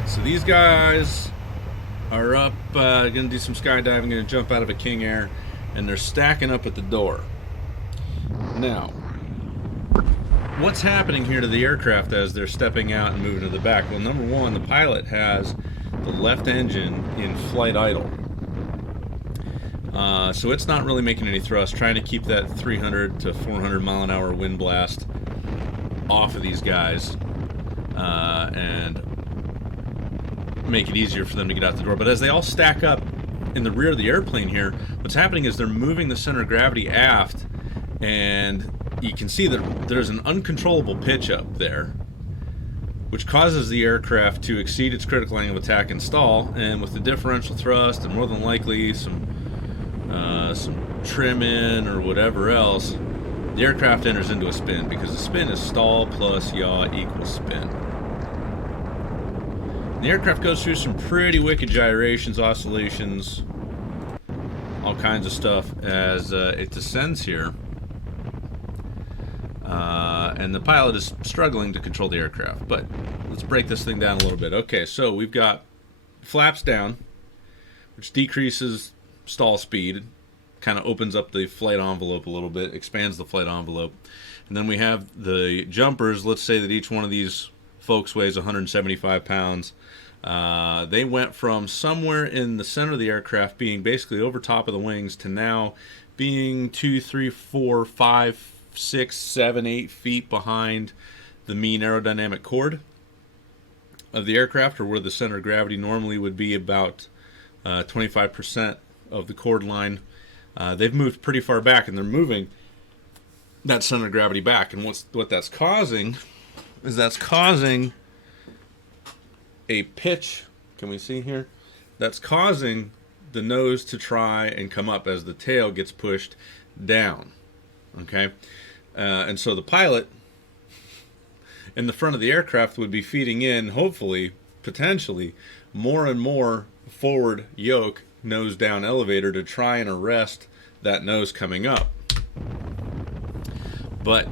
Alright, so these guys are up, going to do some skydiving, going to jump out of a King Air, and they're stacking up at the door. Now, what's happening here to the aircraft as they're stepping out and moving to the back? Well, number one, the pilot has the left engine in flight idle. So it's not really making any thrust, trying to keep that 300 to 400 mile an hour wind blast off of these guys and make it easier for them to get out the door. But as they all stack up in the rear of the airplane here, what's happening is they're moving the center of gravity aft, and you can see that there's an uncontrollable pitch up there, which causes the aircraft to exceed its critical angle of attack and stall. And with the differential thrust and more than likely some trim in or whatever else, the aircraft enters into a spin, because the spin is stall plus yaw equals spin. The aircraft goes through some pretty wicked gyrations, oscillations, all kinds of stuff as it descends here. And the pilot is struggling to control the aircraft. But let's break this thing down a little bit. Okay, so we've got flaps down, which decreases stall speed, kind of opens up the flight envelope a little bit, expands the flight envelope. And then we have the jumpers. Let's say that each one of these folks weighs 175 pounds. They went from somewhere in the center of the aircraft being basically over top of the wings to now being 2, 3, 4, 5, 6, 7, 8 feet behind the mean aerodynamic chord of the aircraft, or where the center of gravity normally would be about 25% of the chord line. They've moved pretty far back, and they're moving that center of gravity back. And what that's causing is a pitch. Can we see here? That's causing the nose to try and come up as the tail gets pushed down. Okay, and so the pilot in the front of the aircraft would be feeding in, hopefully, potentially, more and more forward yoke, nose down elevator to try and arrest that nose coming up. But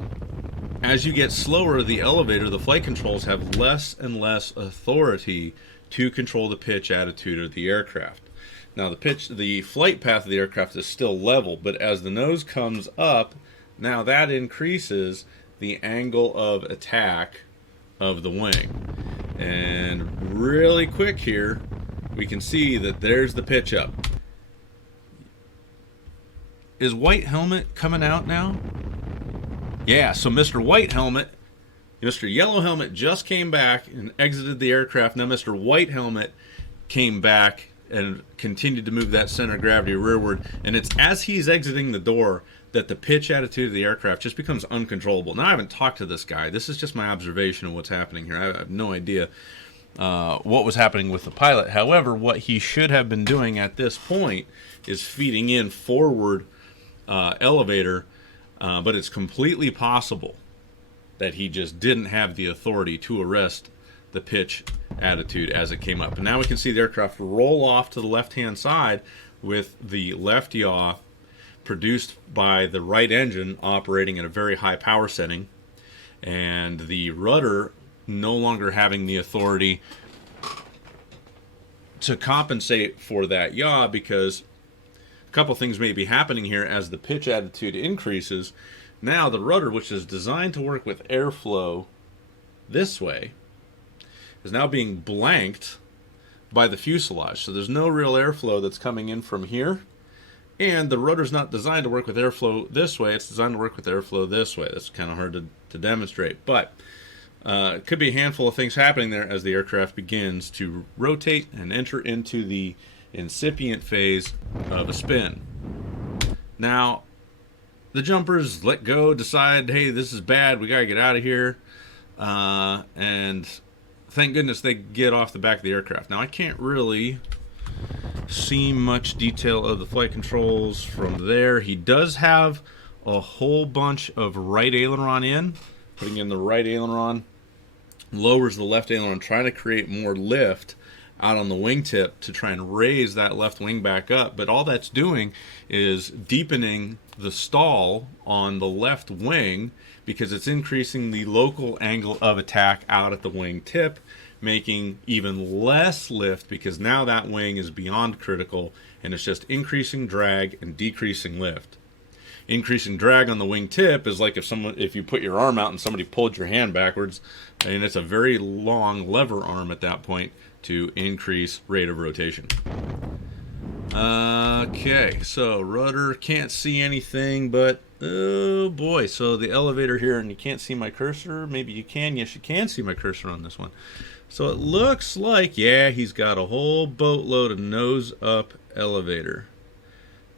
as you get slower, the elevator, the flight controls have less and less authority to control the pitch attitude of the aircraft. Now the flight path of the aircraft is still level, but as the nose comes up, now that increases the angle of attack of the wing. And really quick here, we can see that there's the pitch up. Is White Helmet coming out now? Yeah, so Mr. White Helmet, Mr. Yellow Helmet just came back and exited the aircraft. Now Mr. White Helmet came back and continued to move that center of gravity rearward. And it's as he's exiting the door that the pitch attitude of the aircraft just becomes uncontrollable. Now, I haven't talked to this guy. This is just my observation of what's happening here. I have no idea what was happening with the pilot. However, what he should have been doing at this point is feeding in forward elevator, but it's completely possible that he just didn't have the authority to arrest the pitch attitude as it came up. And now we can see the aircraft roll off to the left-hand side with the left yaw produced by the right engine operating at a very high power setting, and the rudder no longer having the authority to compensate for that yaw, because a couple things may be happening here as the pitch attitude increases. Now the rudder, which is designed to work with airflow this way, is now being blanked by the fuselage. So there's no real airflow that's coming in from here. And the rudder's not designed to work with airflow this way. It's designed to work with airflow this way. That's kind of hard to demonstrate. But it could be a handful of things happening there as the aircraft begins to rotate and enter into the incipient phase of a spin. Now, the jumpers let go, decide, hey, this is bad, we got to get out of here. And thank goodness they get off the back of the aircraft. Now, I can't really see much detail of the flight controls from there. He does have a whole bunch of right aileron in. Putting in the right aileron lowers the left aileron, trying to create more lift out on the wingtip to try and raise that left wing back up. But all that's doing is deepening the stall on the left wing because it's increasing the local angle of attack out at the wing tip, making even less lift because now that wing is beyond critical and it's just increasing drag and decreasing lift. Increasing drag on the wing tip is like if you put your arm out and somebody pulled your hand backwards, and it's a very long lever arm at that point to increase rate of rotation. Okay, so rudder, can't see anything, but oh boy, so the elevator here, and you can't see my cursor. Maybe you can. Yes, you can see my cursor on this one. So it looks like, yeah, he's got a whole boatload of nose up elevator.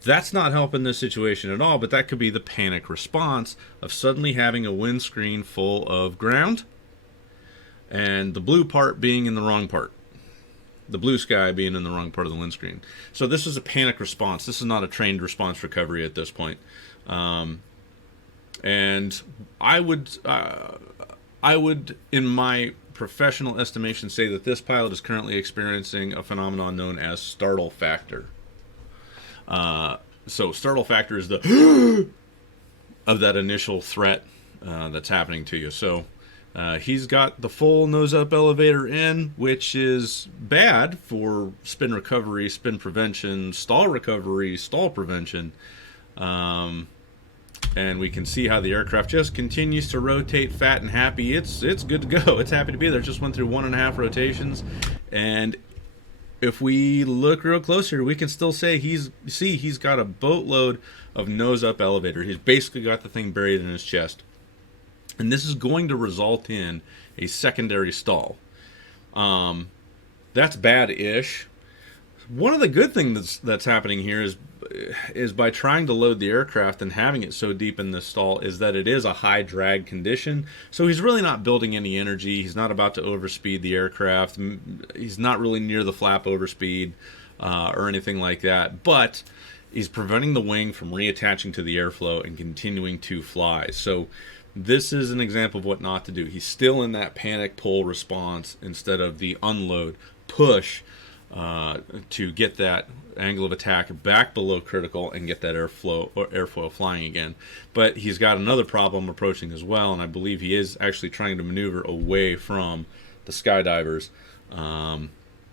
That's not helping this situation at all, but that could be the panic response of suddenly having a windscreen full of ground and the blue part being in the wrong part. The blue sky being in the wrong part of the windscreen. So this is a panic response. This is not a trained response recovery at this point. And I would, in my professional estimation, say that this pilot is currently experiencing a phenomenon known as startle factor. So startle factor is the of that initial threat that's happening to you. So he's got the full nose up elevator in, which is bad for spin recovery, spin prevention, stall recovery, stall prevention. And we can see how the aircraft just continues to rotate fat and happy. It's good to go. It's happy to be there. Just went through 1.5 rotations. And if we look real close here, we can still say he's got a boatload of nose up elevator. He's basically got the thing buried in his chest. And this is going to result in a secondary stall. That's bad-ish. One of the good things that's happening here is by trying to load the aircraft and having it so deep in the stall is that it is a high drag condition. So he's really not building any energy. He's not about to overspeed the aircraft. He's not really near the flap overspeed or anything like that. But he's preventing the wing from reattaching to the airflow and continuing to fly. So this is an example of what not to do. He's still in that panic pull response instead of the unload push to get that angle of attack back below critical and get that airfoil flying again. But he's got another problem approaching as well, and I believe he is actually trying to maneuver away from the skydivers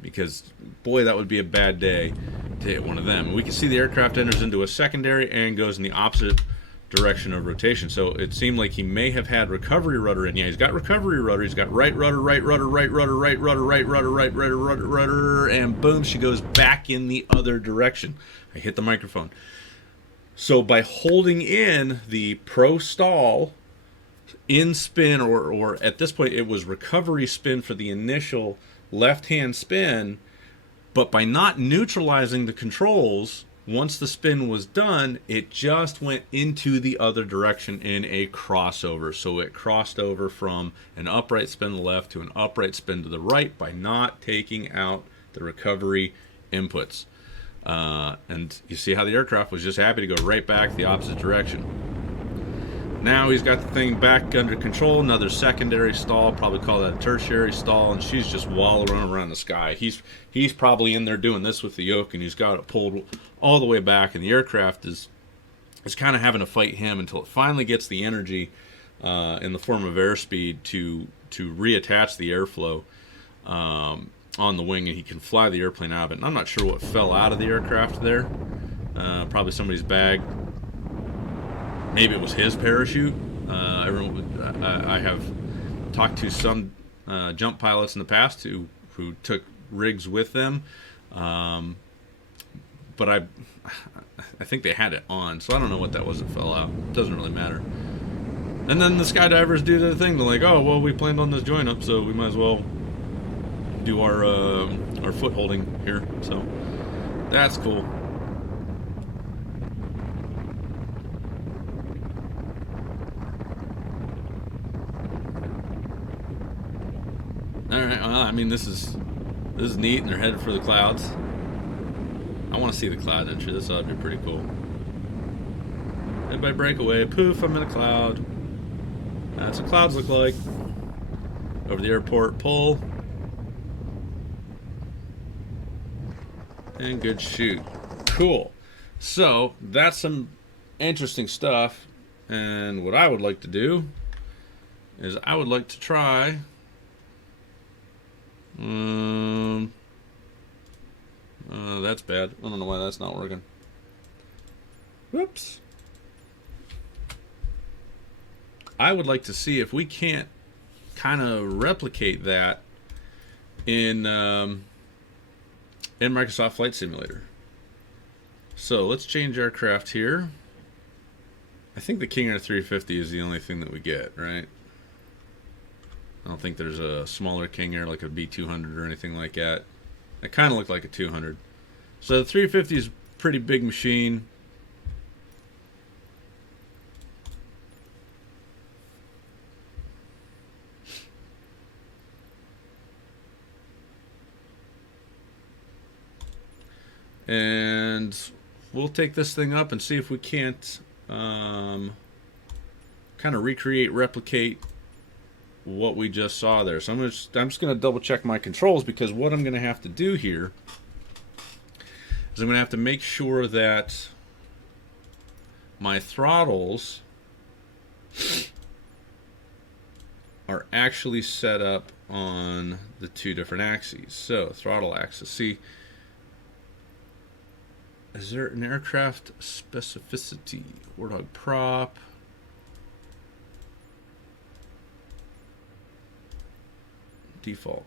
because, boy, that would be a bad day to hit one of them. And we can see the aircraft enters into a secondary and goes in the opposite direction of rotation. So it seemed like he may have had recovery rudder in. Yeah, he's got recovery rudder. He's got right rudder, right rudder, right rudder, right rudder, right rudder, right rudder, rudder, and boom, she goes back in the other direction. I hit the microphone. So by holding in the pro stall in spin, or at this point it was recovery spin for the initial left-hand spin, but by not neutralizing the controls, once the spin was done, it just went into the other direction in a crossover. So it crossed over from an upright spin to the left to an upright spin to the right by not taking out the recovery inputs. And you see how the aircraft was just happy to go right back the opposite direction. Now he's got the thing back under control, another secondary stall, probably call that a tertiary stall, and she's just wallowing around the sky. He's probably in there doing this with the yoke, and he's got it pulled all the way back, and the aircraft is kind of having to fight him until it finally gets the energy in the form of airspeed to reattach the airflow on the wing, and he can fly the airplane out of it. And I'm not sure what fell out of the aircraft there. Probably somebody's bag. Maybe it was his parachute. I have talked to some jump pilots in the past who took rigs with them, but I think they had it on, so I don't know what that was that fell out. It doesn't really matter. And then the skydivers do their thing. They're like, oh, well, we planned on this join up, so we might as well do our foot holding here. So that's cool. All right. Well, I mean, this is neat, and they're headed for the clouds. I want to see the cloud entry. This ought to be pretty cool. Everybody break away. Poof! I'm in a cloud. That's what clouds look like. Over the airport. Pull. And good shoot. Cool. So that's some interesting stuff. And what I would like to do is I would like to try. That's bad. I don't know why that's not working. Whoops. I would like to see if we can't kind of replicate that in Microsoft Flight Simulator. So let's change aircraft here. I think the King Air 350 is the only thing that we get, right? I don't think there's a smaller King Air like a B200 or anything like that. It kind of looked like a 200. So the 350 is a pretty big machine. And we'll take this thing up and see if we can't kind of recreate, replicate what we just saw there. So I'm just going to double check my controls, because what I'm going to have to do here is I'm going to have to make sure that my throttles are actually set up on the two different axes. So throttle axis. See, is there an aircraft specificity? Warthog prop. Default.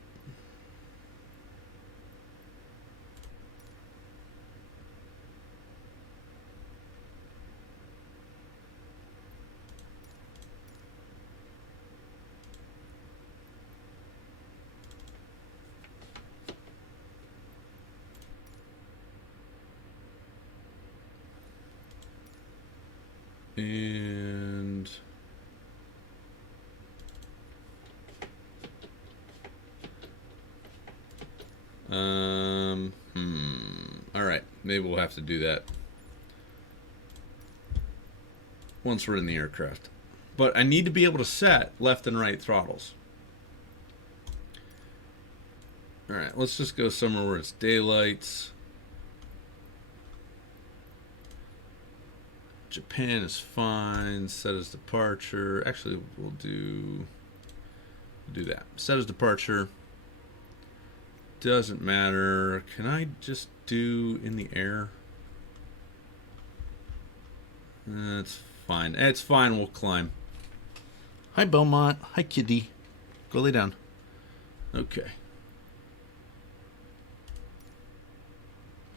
And all right, maybe we'll have to do that once we're in the aircraft. But I need to be able to set left and right throttles. All right, let's just go somewhere where it's daylight. Japan is fine. Set as departure. Actually, we'll do that. Set as departure. Doesn't matter. Can I just do in the air? That's fine. It's fine. We'll climb. Hi, Beaumont. Hi, kitty. Go lay down. Okay.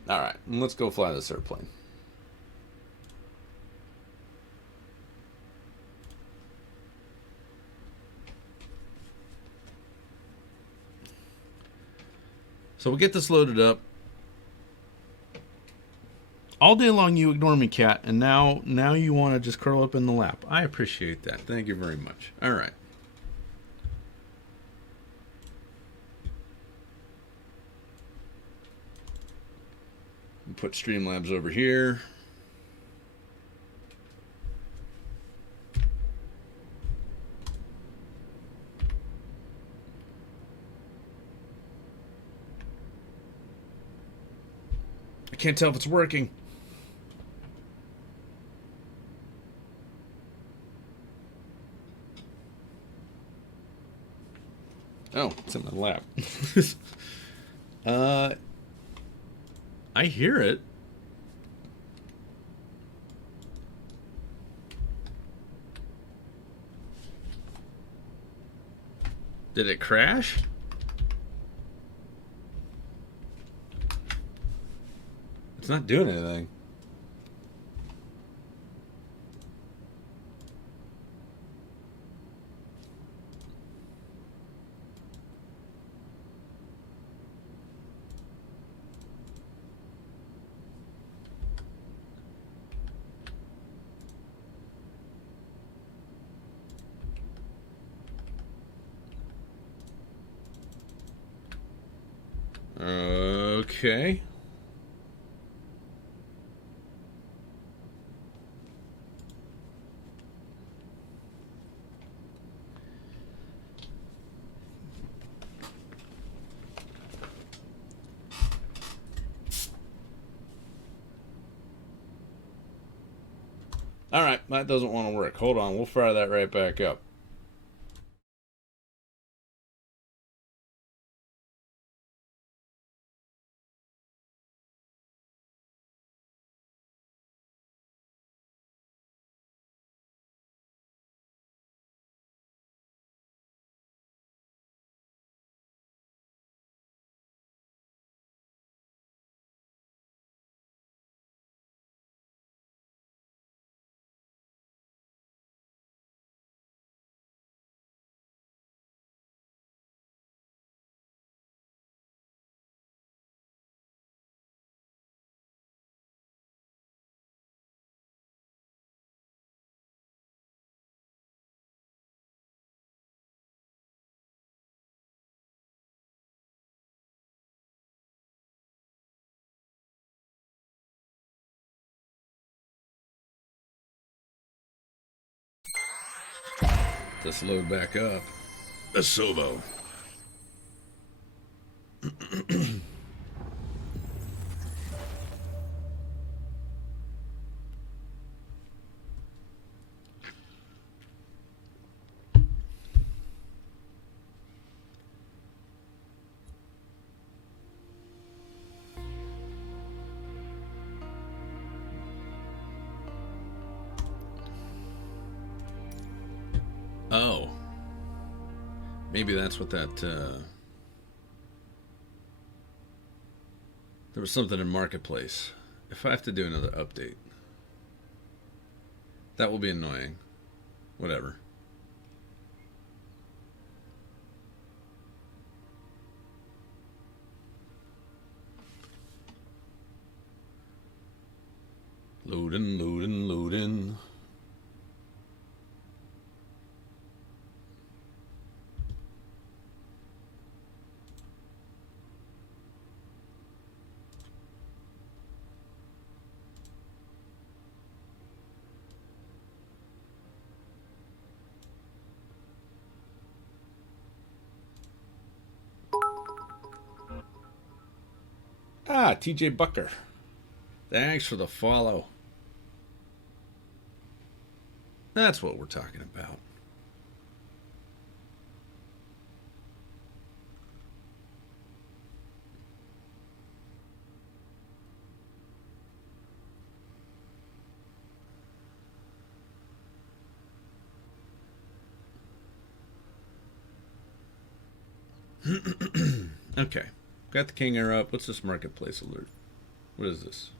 All right. Let's go fly this airplane. So we'll get this loaded up. All day long you ignore me, cat, and now you want to just curl up in the lap. I appreciate that. Thank you very much. All right. Put Streamlabs over here. I can't tell if it's working. Oh, it's in my lap. I hear it. Did it crash? It's not doing anything. Okay. All right, that doesn't want to work. Hold on, we'll fire that right back up. Let's load back up. The Sovo. Oh. Maybe that's what that... There was something in Marketplace. If I have to do another update, that will be annoying. Whatever. Loading, loading, loading. Ah, TJ Bucker. Thanks for the follow. That's what we're talking about. Okay. Got the King Air up. What's this Marketplace alert? What is this?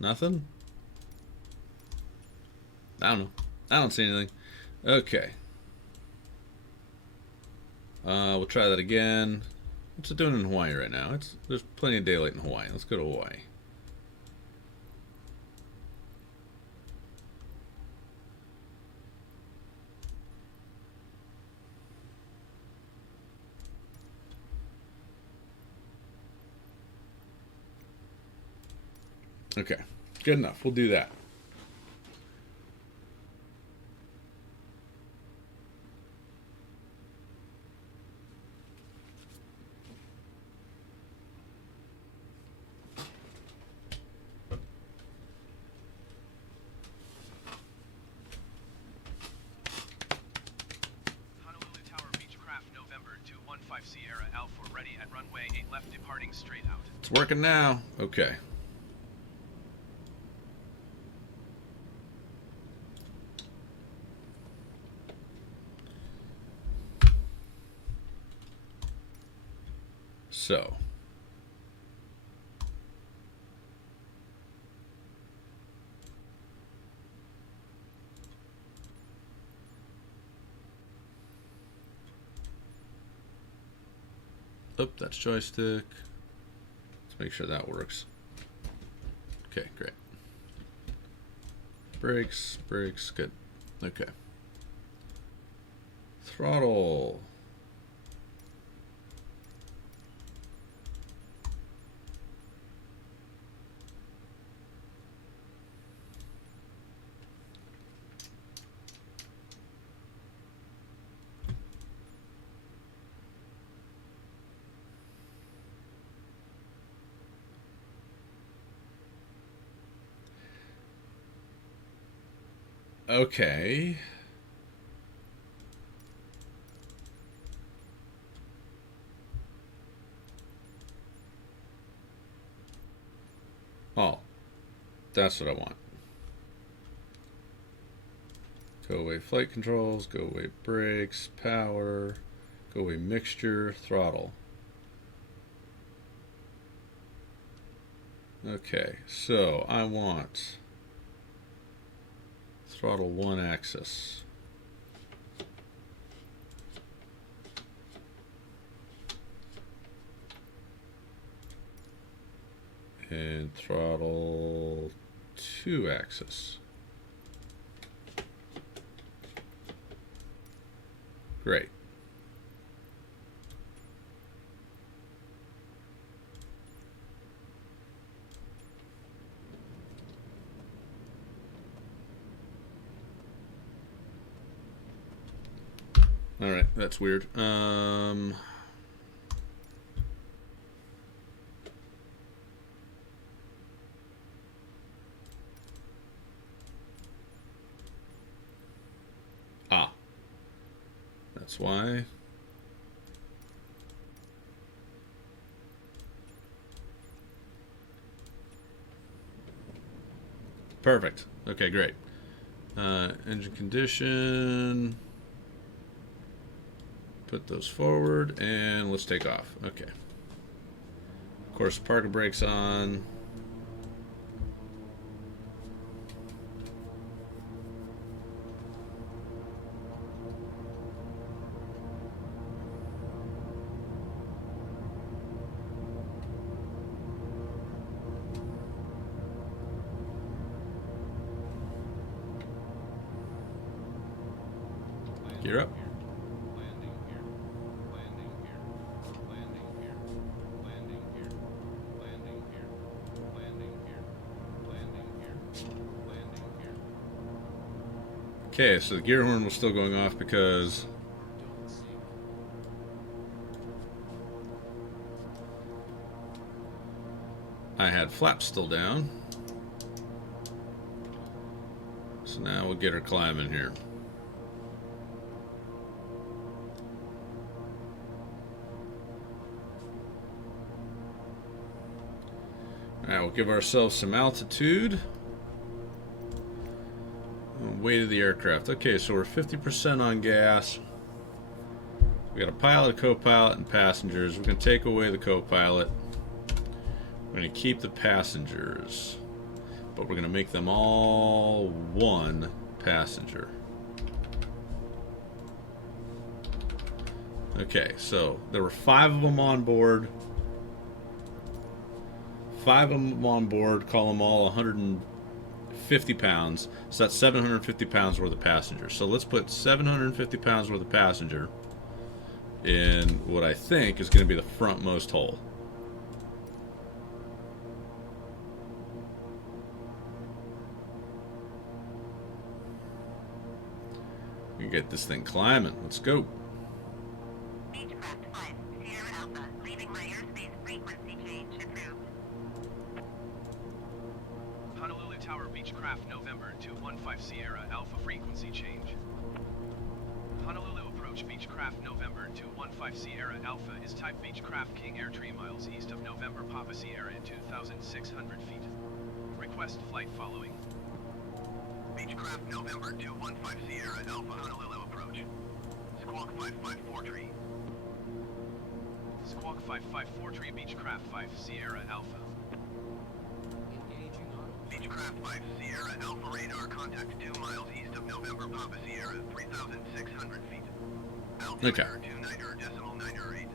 Nothing? I don't know. I don't see anything. Okay. We'll try that again. What's it doing in Hawaii right now? There's plenty of daylight in Hawaii. Let's go to Hawaii. Okay, good enough. We'll do that. Honolulu Tower Beechcraft November 215 Sierra Alpha ready at runway 8 left departing straight out. It's working now. Okay. So, that's joystick. Let's make sure that works. Okay, great. Brakes, brakes, good. Okay. Throttle. Okay. Oh, that's what I want. Go away flight controls, go away brakes, power, go away mixture, throttle. Okay, so I want throttle 1 axis. And throttle 2 axis. Great. All right, that's weird. That's why. Perfect. Okay, great. Engine condition. Put those forward, and let's take off. Okay. Of course, parking brakes on. Gear up. Okay, so the gear horn was still going off because I had flaps still down. So now we'll get her climbing here. Alright, we'll give ourselves some altitude. Weight of the aircraft. Okay, so we're 50% on gas. We got a pilot, a co-pilot, and passengers. We're going to take away the co-pilot. We're going to keep the passengers. But we're going to make them all one passenger. Okay, so there were 5 of them on board. 5 of them on board, call them all 150 pounds. So that's 750 pounds worth of passenger. So let's put 750 pounds worth of passenger in what I think is going to be the frontmost hole. We can get this thing climbing. Let's go. Beechcraft 5, Sierra Alpha, leaving my airspace frequency change approved. Honolulu Tower Beechcraft November 215 Sierra Alpha frequency change. Honolulu approach Beechcraft November 215 Sierra Alpha is type Beechcraft King Air 3 miles east of November Papa Sierra at 2,600 feet. Request flight following. Beechcraft November 215 Sierra Alpha Honolulu approach. Squawk 554 Squawk 554 Beechcraft 5 Sierra Alpha. Beechcraft 5 Sierra Alpha radar contact 2 miles east of November Papa Sierra 3,600 feet. Altimeter Okay. 29.908.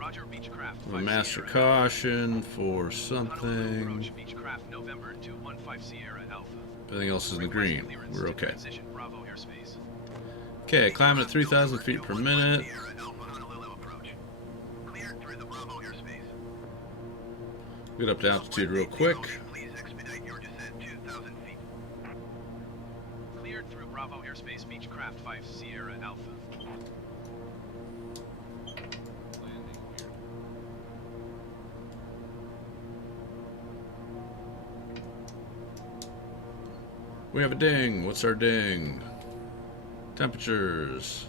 Roger Beechcraft 5 A master Sierra caution for Honolulu something. approach Beechcraft November 215 Sierra Alpha. Everything else is in the Request green. clearance We're to okay. transition Bravo airspace. Okay, climbing at 3,000 feet per minute. Sierra Alpha Honolulu approach. Cleared through the Bravo airspace. Get up to altitude real quick. Please expedite your descent 2,000 feet. Cleared through Bravo airspace Beechcraft 5 Sierra Alpha. We have a ding. What's our ding? Temperatures.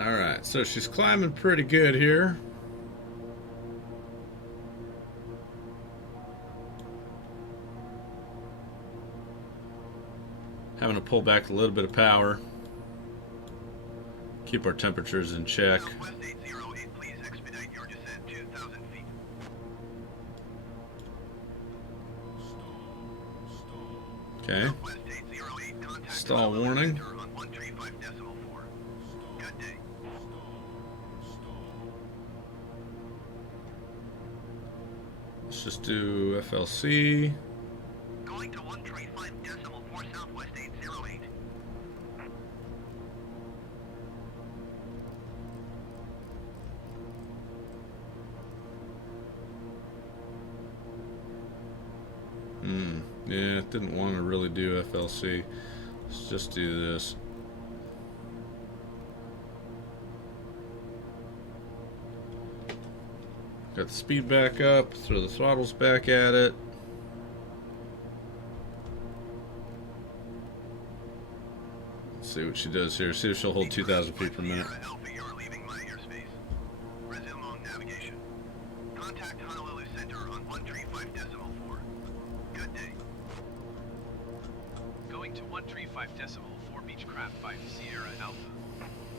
Alright, so she's climbing pretty good here. Having to pull back a little bit of power. Keep our temperatures in check. Southwest 808, please expedite your descent 2,000 feet. Okay. Southwest 808, contact Stall Honolulu warning. Center on 135.4. Good day. Let's just do FLC. Going to 135.4 Southwest 808. Yeah, didn't want to really do FLC. Let's just do this. Got the speed back up, throw the throttles back at it. Let's see what she does here. See if she'll hold 2,000 feet per minute. Sierra Alpha, you're leaving my airspace. Resume on navigation. Contact Honolulu Center on 135.4. Good day. Going to 135.4 Beechcraft 5 Sierra Alpha.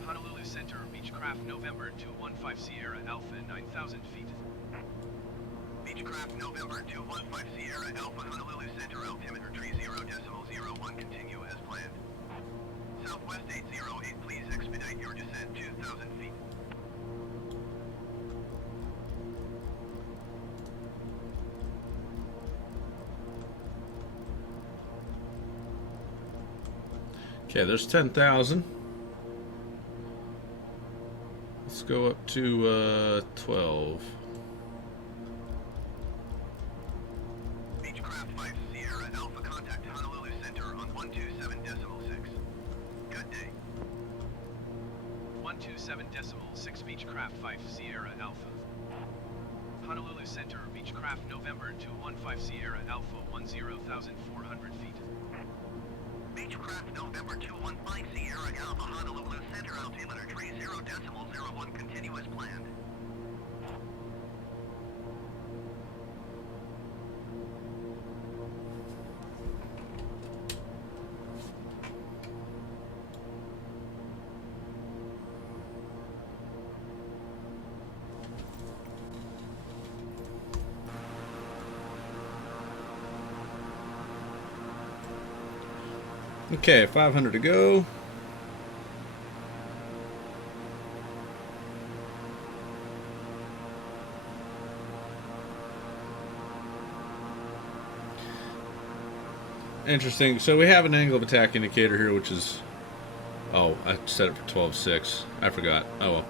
Honolulu Center Beechcraft November 215 Sierra Alpha 9,000 feet. Beechcraft November 215 Sierra Alpha Honolulu Center altimeter 30.01 continue as planned. Southwest 808, please expedite your descent 2,000 feet. Okay, there's 10,000. Let's go up to 12. Beechcraft 5 Sierra Alpha contact Honolulu Center on 127.6. Good day. 127.6 Beechcraft 5 Sierra Alpha. Honolulu Center Beechcraft November 215 Sierra Alpha 10,400 feet. Beechcraft November 215 Sierra Alpha Honolulu Center altimeter 30.01 continue as planned. Okay, 500 to go. Interesting. So we have an angle of attack indicator here, which is... Oh, I set it for 12.6. I forgot. Oh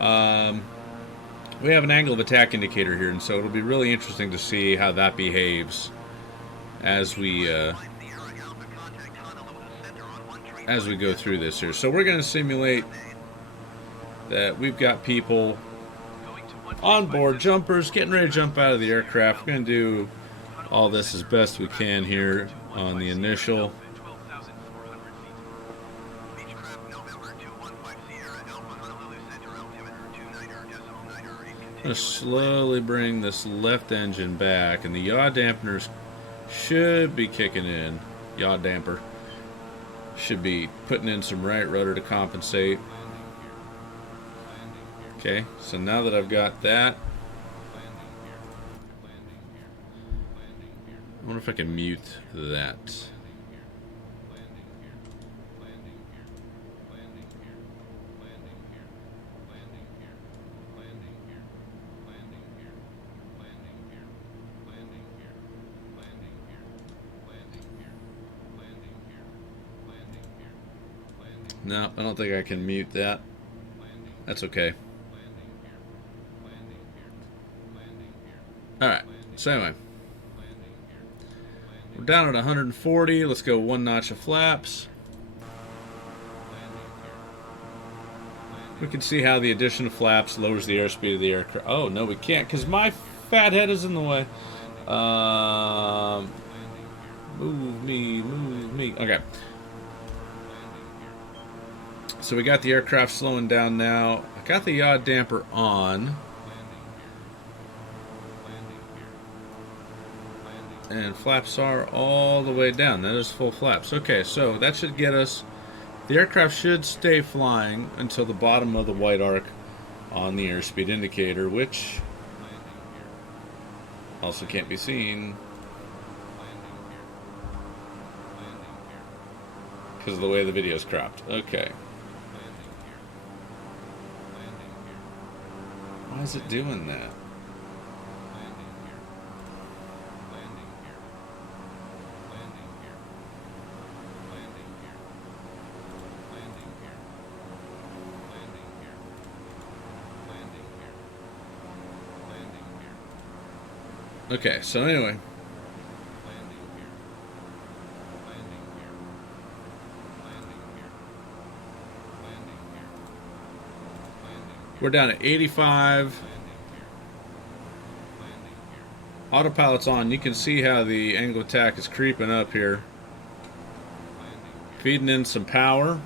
well. We have an angle of attack indicator here, and so it'll be really interesting to see how that behaves as we go through this here. So we're going to simulate that we've got people on board, jumpers, getting ready to jump out of the aircraft. We're going to do all this as best we can here on the initial. I'm going to slowly bring this left engine back, and the yaw dampeners should be kicking in. Yaw damper should be putting in some right rudder to compensate. Okay, so now that I've got that, I wonder if I can mute that. No, I don't think I can mute that. That's okay. Alright, so anyway, we're We're down at 140. Let's go one notch of flaps. We can see how the addition of flaps lowers the airspeed of the aircraft. Oh, no, we can't because my fat head is in the way. Move me, move me. Okay. So we got the aircraft slowing down now. I got the yaw damper on. And flaps are all the way down. That is full flaps. Okay, so that should get us... The aircraft should stay flying until the bottom of the white arc on the airspeed indicator, which also can't be seen because of the way the video is cropped. Okay. Why is it doing that? Okay, so anyway. We're down at 85. Autopilot's on. You can see how the angle of attack is creeping up here. Feeding in some power.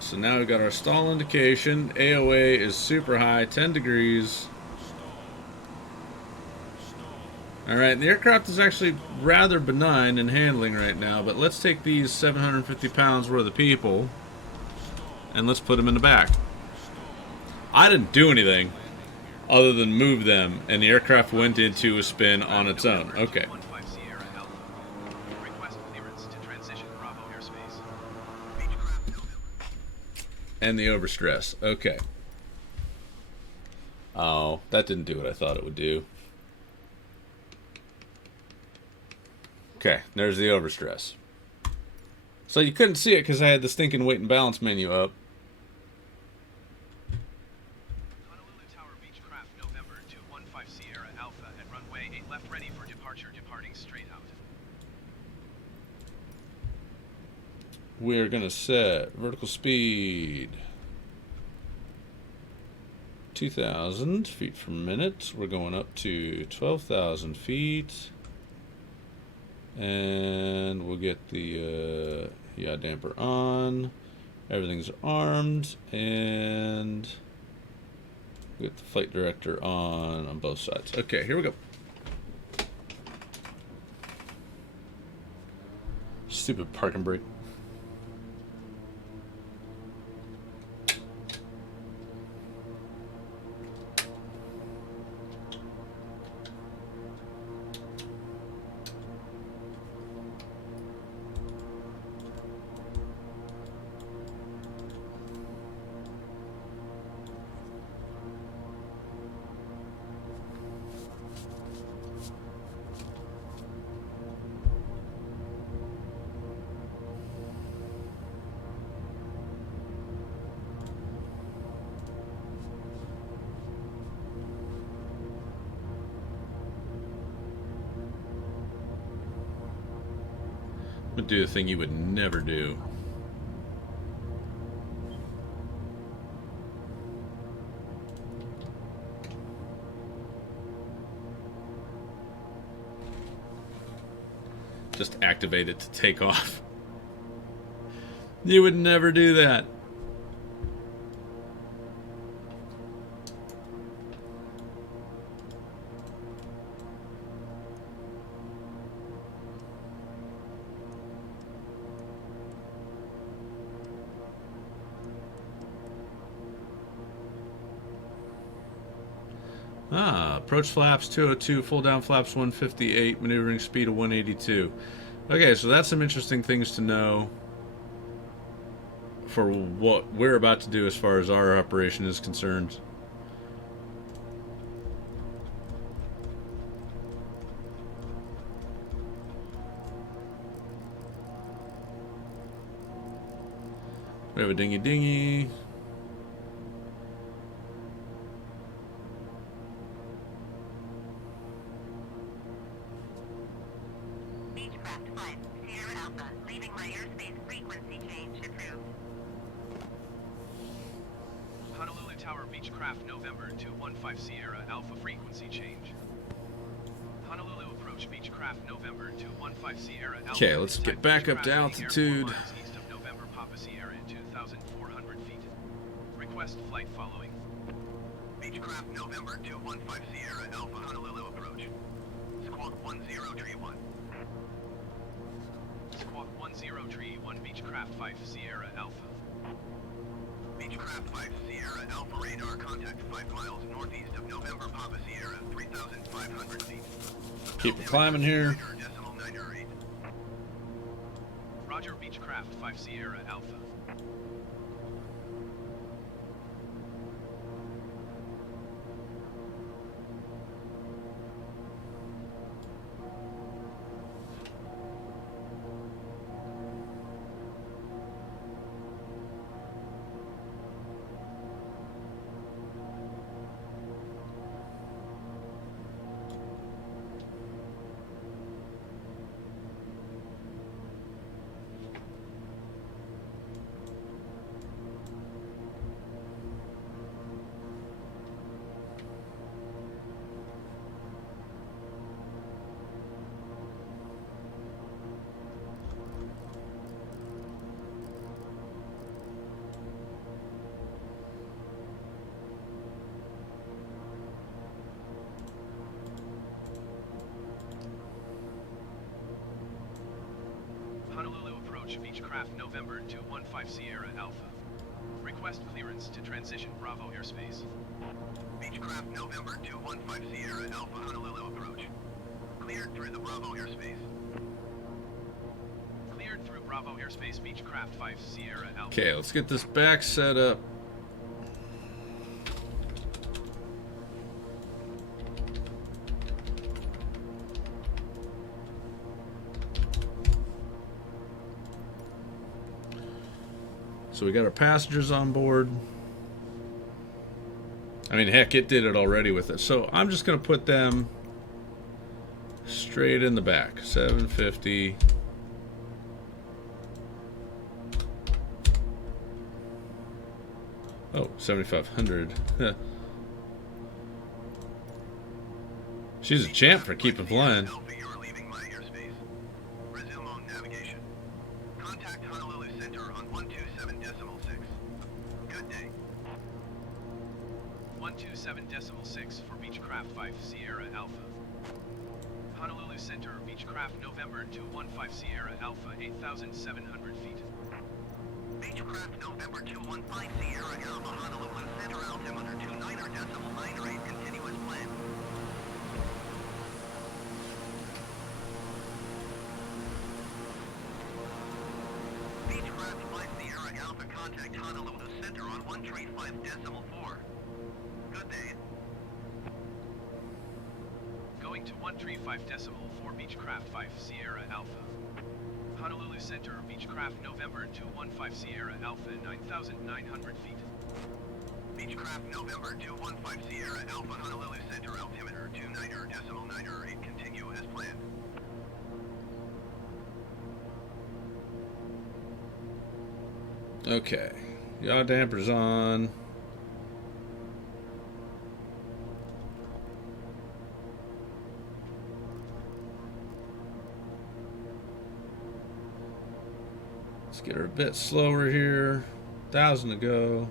So now we've got our stall indication. AOA is super high, 10 degrees. Alright, the aircraft is actually rather benign in handling right now, but let's take these 750 pounds worth of people and let's put them in the back. I didn't do anything other than move them, and the aircraft went into a spin on its own. Okay. And the overstress. Okay. Oh, that didn't do what I thought it would do. Okay, there's the overstress. So you couldn't see it because I had the stinking weight and balance menu up. Honolulu Tower Beechcraft, November 215 Sierra Alpha at runway 8 left, ready for departure, departing straight out. We're gonna set vertical speed 2,000 feet per minute. We're going up to 12,000 feet. And we'll get the yaw damper on. Everything's armed, and we'll get the flight director on both sides. Okay, here we go. Stupid parking brake. Would do the thing you would never do. Just activate it to take off. You would never do that. Approach flaps 202, full down flaps 158, maneuvering speed of 182. Okay, so that's some interesting things to know for what we're about to do as far as our operation is concerned. We have a dingy. Alpha, leaving my airspace frequency change approved. Honolulu Tower Beechcraft November 215 Sierra Alpha frequency change. Honolulu approach Beechcraft November 215 Sierra Alpha. Okay, let's get back up to altitude. East of November Papa Sierra at 2,400 feet. Request flight following. Beechcraft November 215 Sierra Alpha Honolulu approach. Squawk 1031. Squawk 1031 Beechcraft 5 Sierra Alpha. Beechcraft 5 Sierra Alpha radar contact 5 miles northeast of November Papa Sierra, 3,500 feet. Keep climbing here. Roger, Beechcraft 5 Sierra Alpha. Honolulu approach Beechcraft November 215 Sierra Alpha. Request clearance to transition Bravo airspace. Beechcraft November 215 Sierra Alpha Honolulu approach. Cleared through the Bravo airspace. Cleared through Bravo airspace Beechcraft 5 Sierra Alpha. Okay, let's get this back set up. So we got our passengers on board. I mean, heck, it did it already with it. So I'm just going to put them straight in the back. 750. Oh, 7,500. She's a champ for keeping flying. Contact Honolulu Center on 127.6. Good day. 127.6 for Beechcraft 5 Sierra Alpha. Honolulu Center, Beechcraft November 215 Sierra Alpha, 8,700 feet. Beechcraft November 215 Sierra Alpha, Honolulu Center, altimeter 29.98, continuous plan. Beechcraft 5 Sierra Alpha, contact Honolulu Center on 135.4. Good day. Going to 135.4 Beechcraft 5 Sierra Alpha. Honolulu Center, Beechcraft November 215 Sierra Alpha, 9,900 feet. Beechcraft November 215 Sierra Alpha, Honolulu Center, altimeter 29.98, continue as planned. Okay, yaw dampers on. Let's get her a bit slower here. 1,000 to go.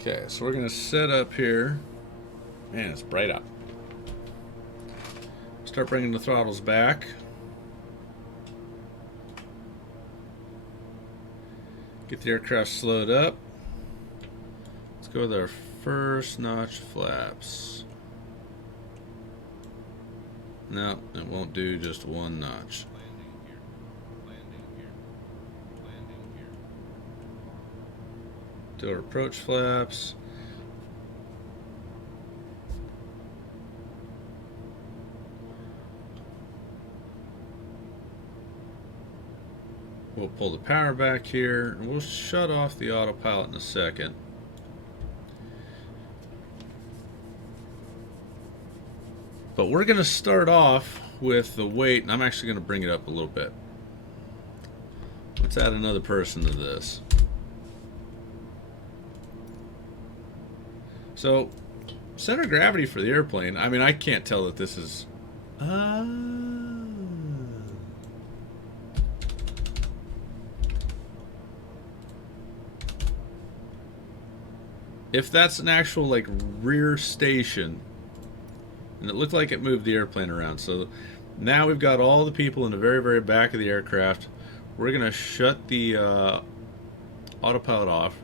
Okay, so we're going to set up here. Man, it's bright out. Start bringing the throttles back. Get the aircraft slowed up. Let's go with our first notch flaps. No, it won't do just one notch. Do our approach flaps. We'll pull the power back here, and we'll shut off the autopilot in a second. But we're going to start off with the weight, and I'm actually going to bring it up a little bit. Let's add another person to this. So, center of gravity for the airplane, I mean, I can't tell that this is... If that's an actual, like, rear station, and it looked like it moved the airplane around. So now we've got all the people in the very, very back of the aircraft. We're going to shut the autopilot off.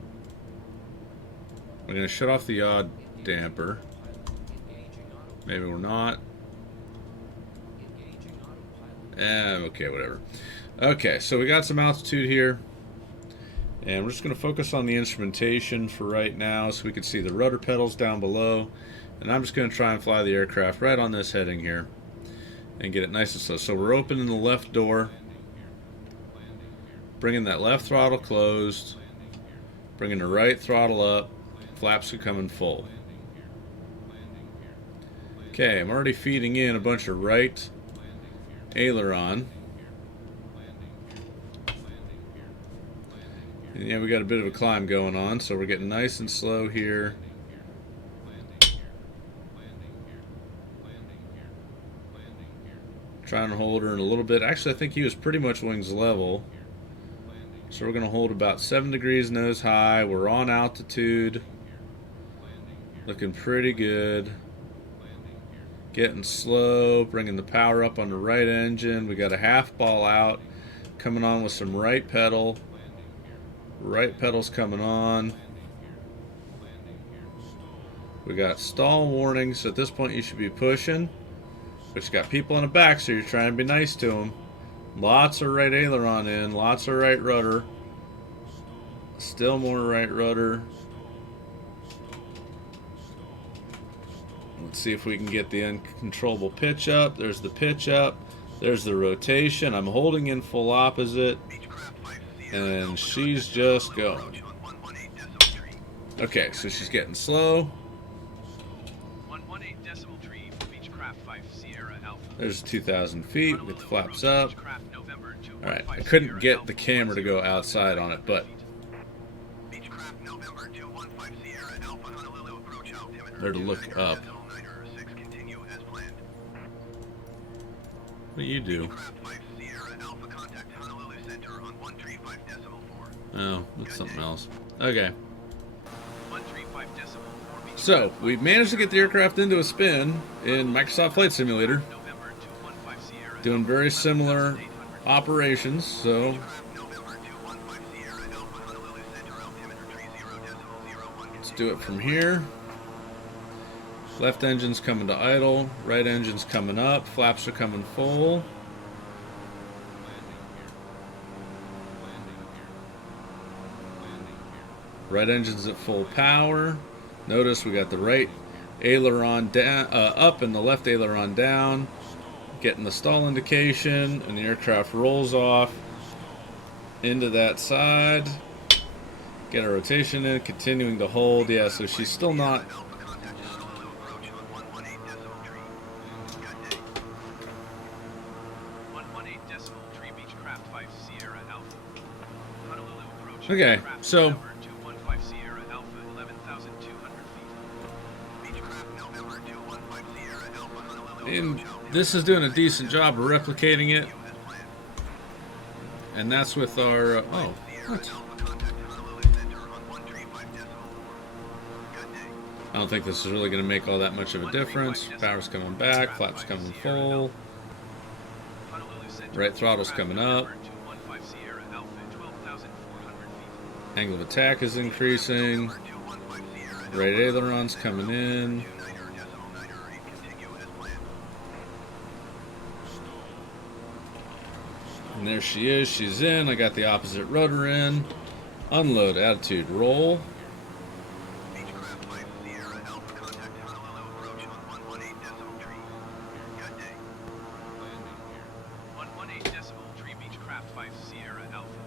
We're going to shut off the yaw damper. Maybe we're not. Okay, whatever. Okay, so we got some altitude here. And we're just going to focus on the instrumentation for right now so we can see the rudder pedals down below. And I'm just going to try and fly the aircraft right on this heading here and get it nice and slow. So we're opening the left door, bringing that left throttle closed, bringing the right throttle up, flaps are coming full. Okay, I'm already feeding in a bunch of right aileron. And yeah, we got a bit of a climb going on, so we're getting nice and slow here. Trying to hold her in a little bit. Actually, I think he was pretty much wings level. So we're going to hold about 7 degrees nose high. We're on altitude. Looking pretty good. Getting slow. Bringing the power up on the right engine. We got a half ball out. Coming on with some right pedal. Right pedal's coming on. We got stall warnings. So at this point you should be pushing. But you got people in the back, so you're trying to be nice to them. Lots of right aileron in. Lots of right rudder. Still more right rudder. Let's see if we can get the uncontrollable pitch up. There's the pitch up. There's the rotation. I'm holding in full opposite. And she's just going. Okay, so she's getting slow. There's 2,000 feet with the flaps up. Alright, I couldn't get the camera to go outside on it, but they're to look up. What do you do? Oh, that's something else. Okay. So, we've managed to get the aircraft into a spin in Microsoft Flight Simulator. Doing very similar operations, so let's do it from here. Left engine's coming to idle, right engine's coming up, flaps are coming full. Right engine's at full power. Notice we got the right aileron down, up and the left aileron down. Getting the stall indication, and the aircraft rolls off into that side. Get a rotation in, continuing to hold. Yeah, so she's still not. Okay, so and this is doing a decent job of replicating it, and that's with our oh, what? I don't think this is really going to make all that much of a difference. Power's coming back, flaps coming full, right throttle's coming up, angle of attack is increasing, right aileron's coming in. And there she is, she's in. I got the opposite rudder in. Unload, attitude, roll.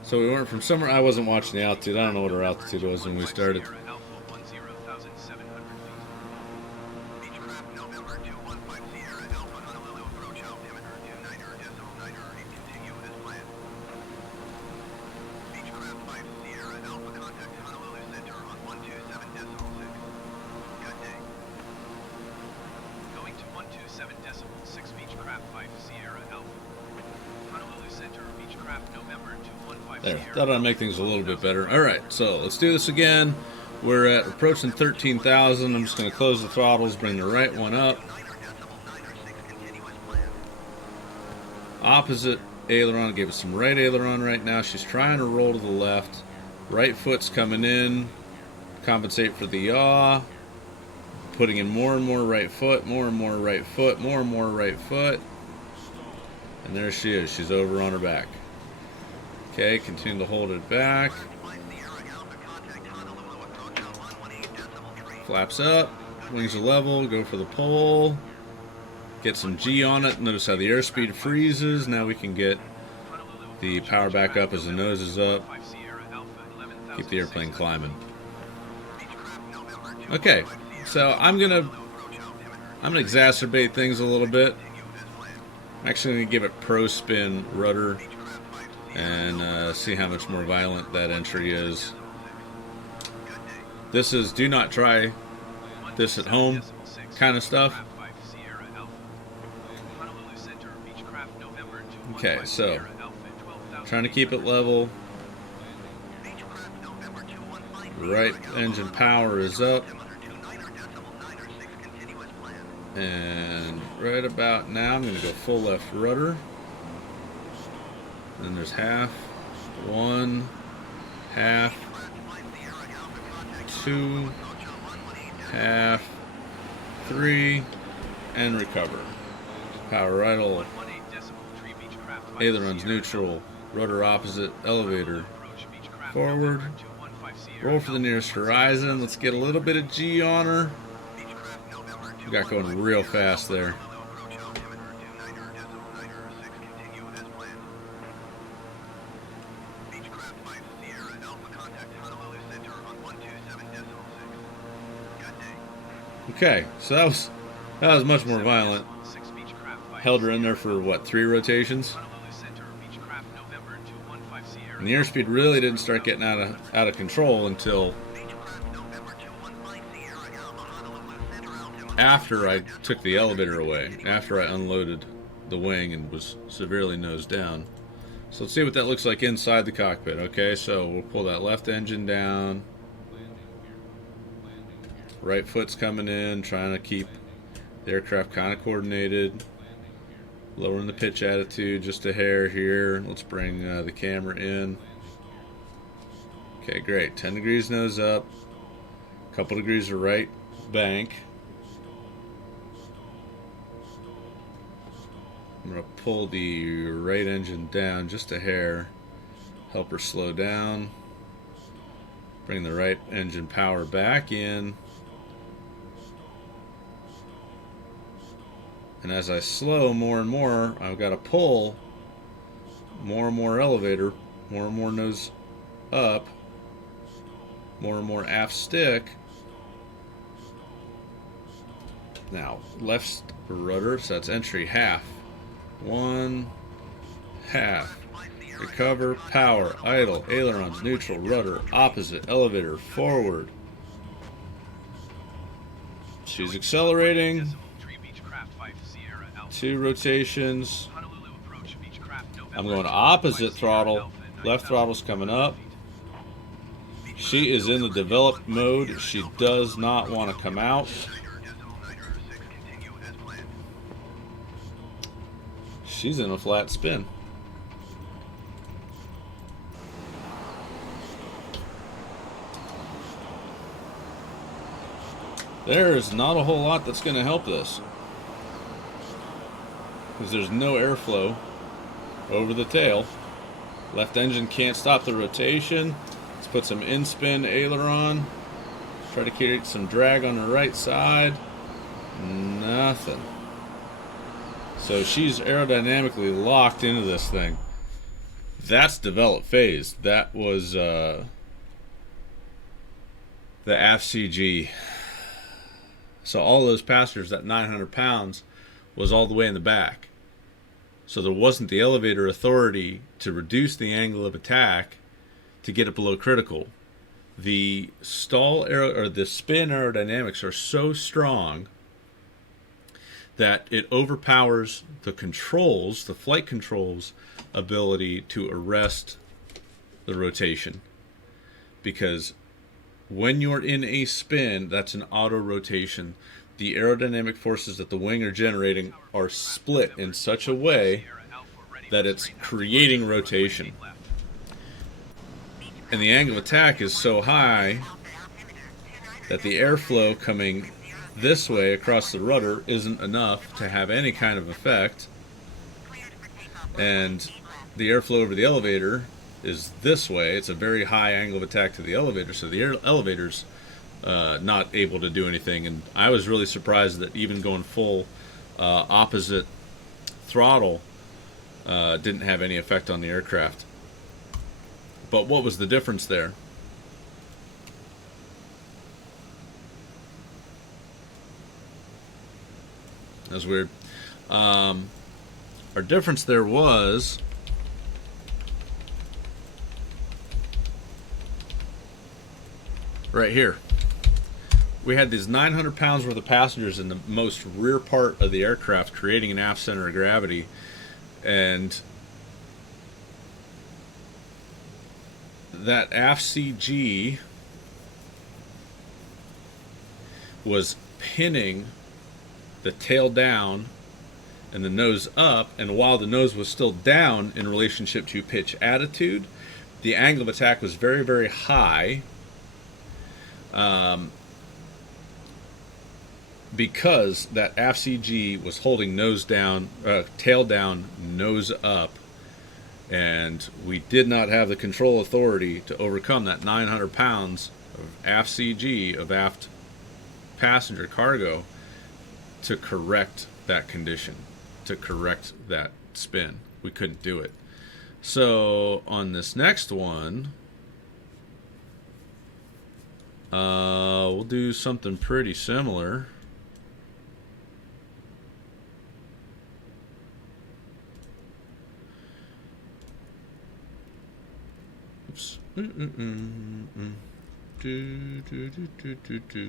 So we went from somewhere. I wasn't watching the altitude. I don't know what our altitude was when we started. Sierra Alpha 10,700 feet. Beechcraft November 215 Sierra Alpha Honolulu approach altimeter 29.98, continue as planned. Beechcraft 5 Sierra Alpha contact Honolulu Center on 127.6. Good day. Going to 127.6 Beechcraft 5 Sierra Alpha. Honolulu Center, Beechcraft November 215 There, Sierra that'll make things a little bit better. All right, so let's do this again. We're at approaching 13,000. I'm just going to close the throttles, bring the right one up. Opposite aileron, gave us some right aileron right now. She's trying to roll to the left. Right foot's coming in. Compensate for the yaw. Putting in more and more right foot, more and more right foot, more and more right foot. And there she is. She's over on her back. Okay, continue to hold it back. Flaps up. Wings are level. Go for the pole. Get some G on it. Notice how the airspeed freezes. Now we can get the power back up as the nose is up. Keep the airplane climbing. Okay, so I'm gonna exacerbate things a little bit. I'm actually gonna give it pro spin rudder and see how much more violent that entry is. This is do not try this at home kind of stuff. Okay, so trying to keep it level. Right engine power is up. And right about now I'm going to go full left rudder. Then there's half, 1, half, 2, half, 3, and recover. Power idle. Ailerons neutral. Rudder opposite. Elevator forward. Roll for the nearest horizon. Let's get a little bit of G on her. We got going real fast there. Okay, so that was much more violent. Held her in there for what, 3 rotations? And the airspeed really didn't start getting out of control until after I took the elevator away, after I unloaded the wing and was severely nose down. So let's see what that looks like inside the cockpit. Okay, so we'll pull that left engine down. Right foot's coming in, trying to keep the aircraft kind of coordinated. Lowering the pitch attitude just a hair here. Let's bring the camera in. Okay, great. 10 degrees nose up. A couple degrees of right bank. I'm going to pull the right engine down just a hair. Help her slow down. Bring the right engine power back in. And as I slow more and more, I've got to pull more and more elevator, more and more nose up, more and more aft stick. Now, left rudder, so that's entry half. 1, half. Recover, power, idle, ailerons, neutral, rudder, opposite, elevator, forward. She's accelerating. 2 rotations. I'm going opposite throttle. Left throttle's coming up. She is in the develop mode. She does not want to come out. She's in a flat spin. There is not a whole lot that's going to help this, because there's no airflow over the tail. Left engine can't stop the rotation. Let's put some in-spin aileron. Try to create some drag on the right side. Nothing. So she's aerodynamically locked into this thing. That's developed phase. That was the AVCG. So all those passengers, that 900 pounds, was all the way in the back. So there wasn't the elevator authority to reduce the angle of attack to get it below critical. The the spin aerodynamics are so strong that it overpowers the controls, the flight controls ability to arrest the rotation. Because when you're in a spin, that's an auto rotation. The aerodynamic forces that the wing are generating are split in such a way that it's creating rotation. And the angle of attack is so high that the airflow coming this way across the rudder isn't enough to have any kind of effect. And the airflow over the elevator is this way. It's a very high angle of attack to the elevator, so the elevator's not able to do anything. And I was really surprised that even going full opposite throttle didn't have any effect on the aircraft. But what was the difference there? That was weird. Our difference there was right here. We had these 900 pounds worth of passengers in the most rear part of the aircraft, creating an aft center of gravity, and that AVCG was pinning the tail down and the nose up, and while the nose was still down in relationship to pitch attitude, the angle of attack was very, very high, because that AVCG was holding nose down, tail down, nose up, and we did not have the control authority to overcome that 900 pounds of AVCG, of aft passenger cargo, to correct that condition, to correct that spin. We couldn't do it. So on this next one, we'll do something pretty similar. Oops.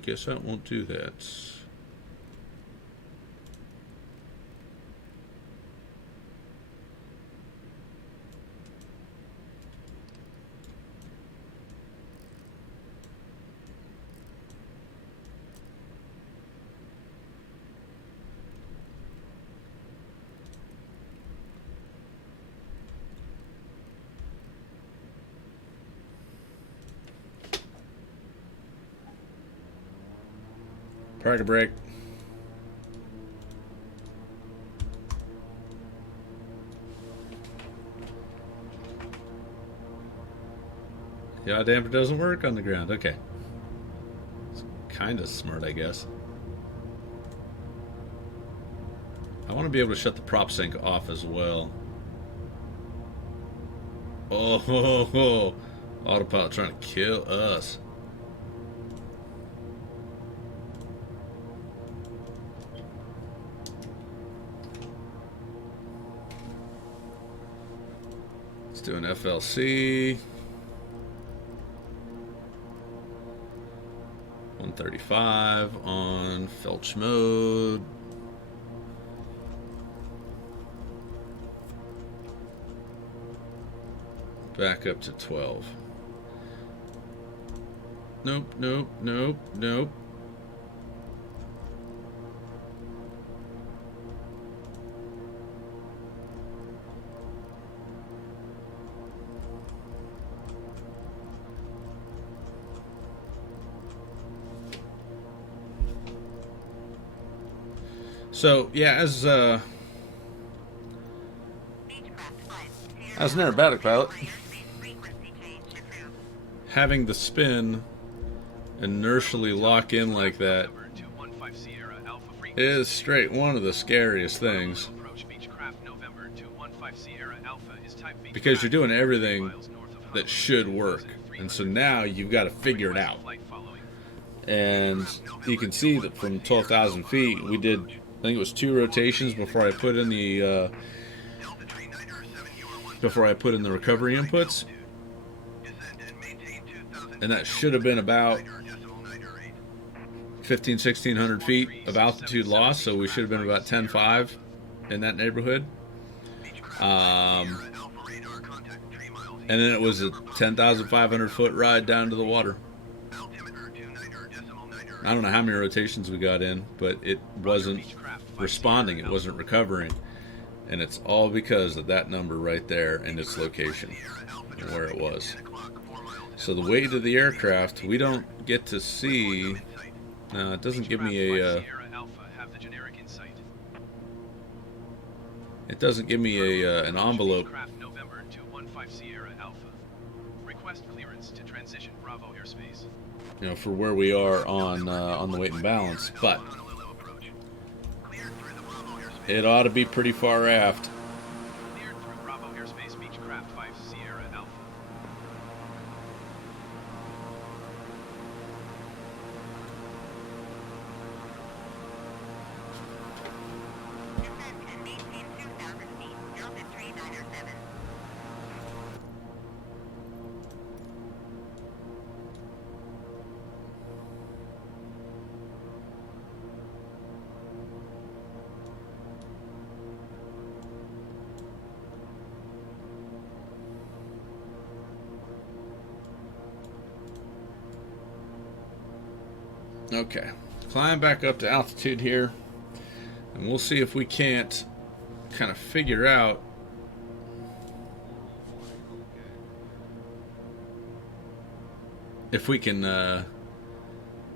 Guess that won't do that. Park a break. Goddamn, it doesn't work on the ground. Okay. It's kind of smart, I guess. I want to be able to shut the prop sync off as well. Oh, autopilot trying to kill us. Let's do an FLC. 135 on Felch mode. Back up to 12. Nope, nope, nope, nope. So yeah, as an aerobatic pilot, having the spin inertially lock in like that is straight one of the scariest things. Sierra Alpha is type because you're doing everything miles north of that should work. And so now you've got to figure it out. flight following. And you can see that from 12,000 feet, we did, I think it was 2 rotations before I put in the recovery inputs, and that should have been about 1,600 feet of altitude loss, so we should have been about 10.5 in that neighborhood. And then it was a 10,500 foot ride down to the water. I don't know how many rotations we got in, but it wasn't responding, it wasn't recovering. And it's all because of that number right there and its location and where it was. So the weight of the aircraft, we don't get to see. No, it doesn't give me a. It doesn't give me an envelope. November 215 Sierra Alpha. Request clearance to transition Bravo airspace. You know, for where we are on the weight and balance, but it ought to be pretty far aft. Cleared through Bravo airspace, Beechcraft 5 Sierra Alpha. Descend and maintain 2,000 feet, Delta 3907. Okay, climb back up to altitude here, and we'll see if we can't kind of figure out if we can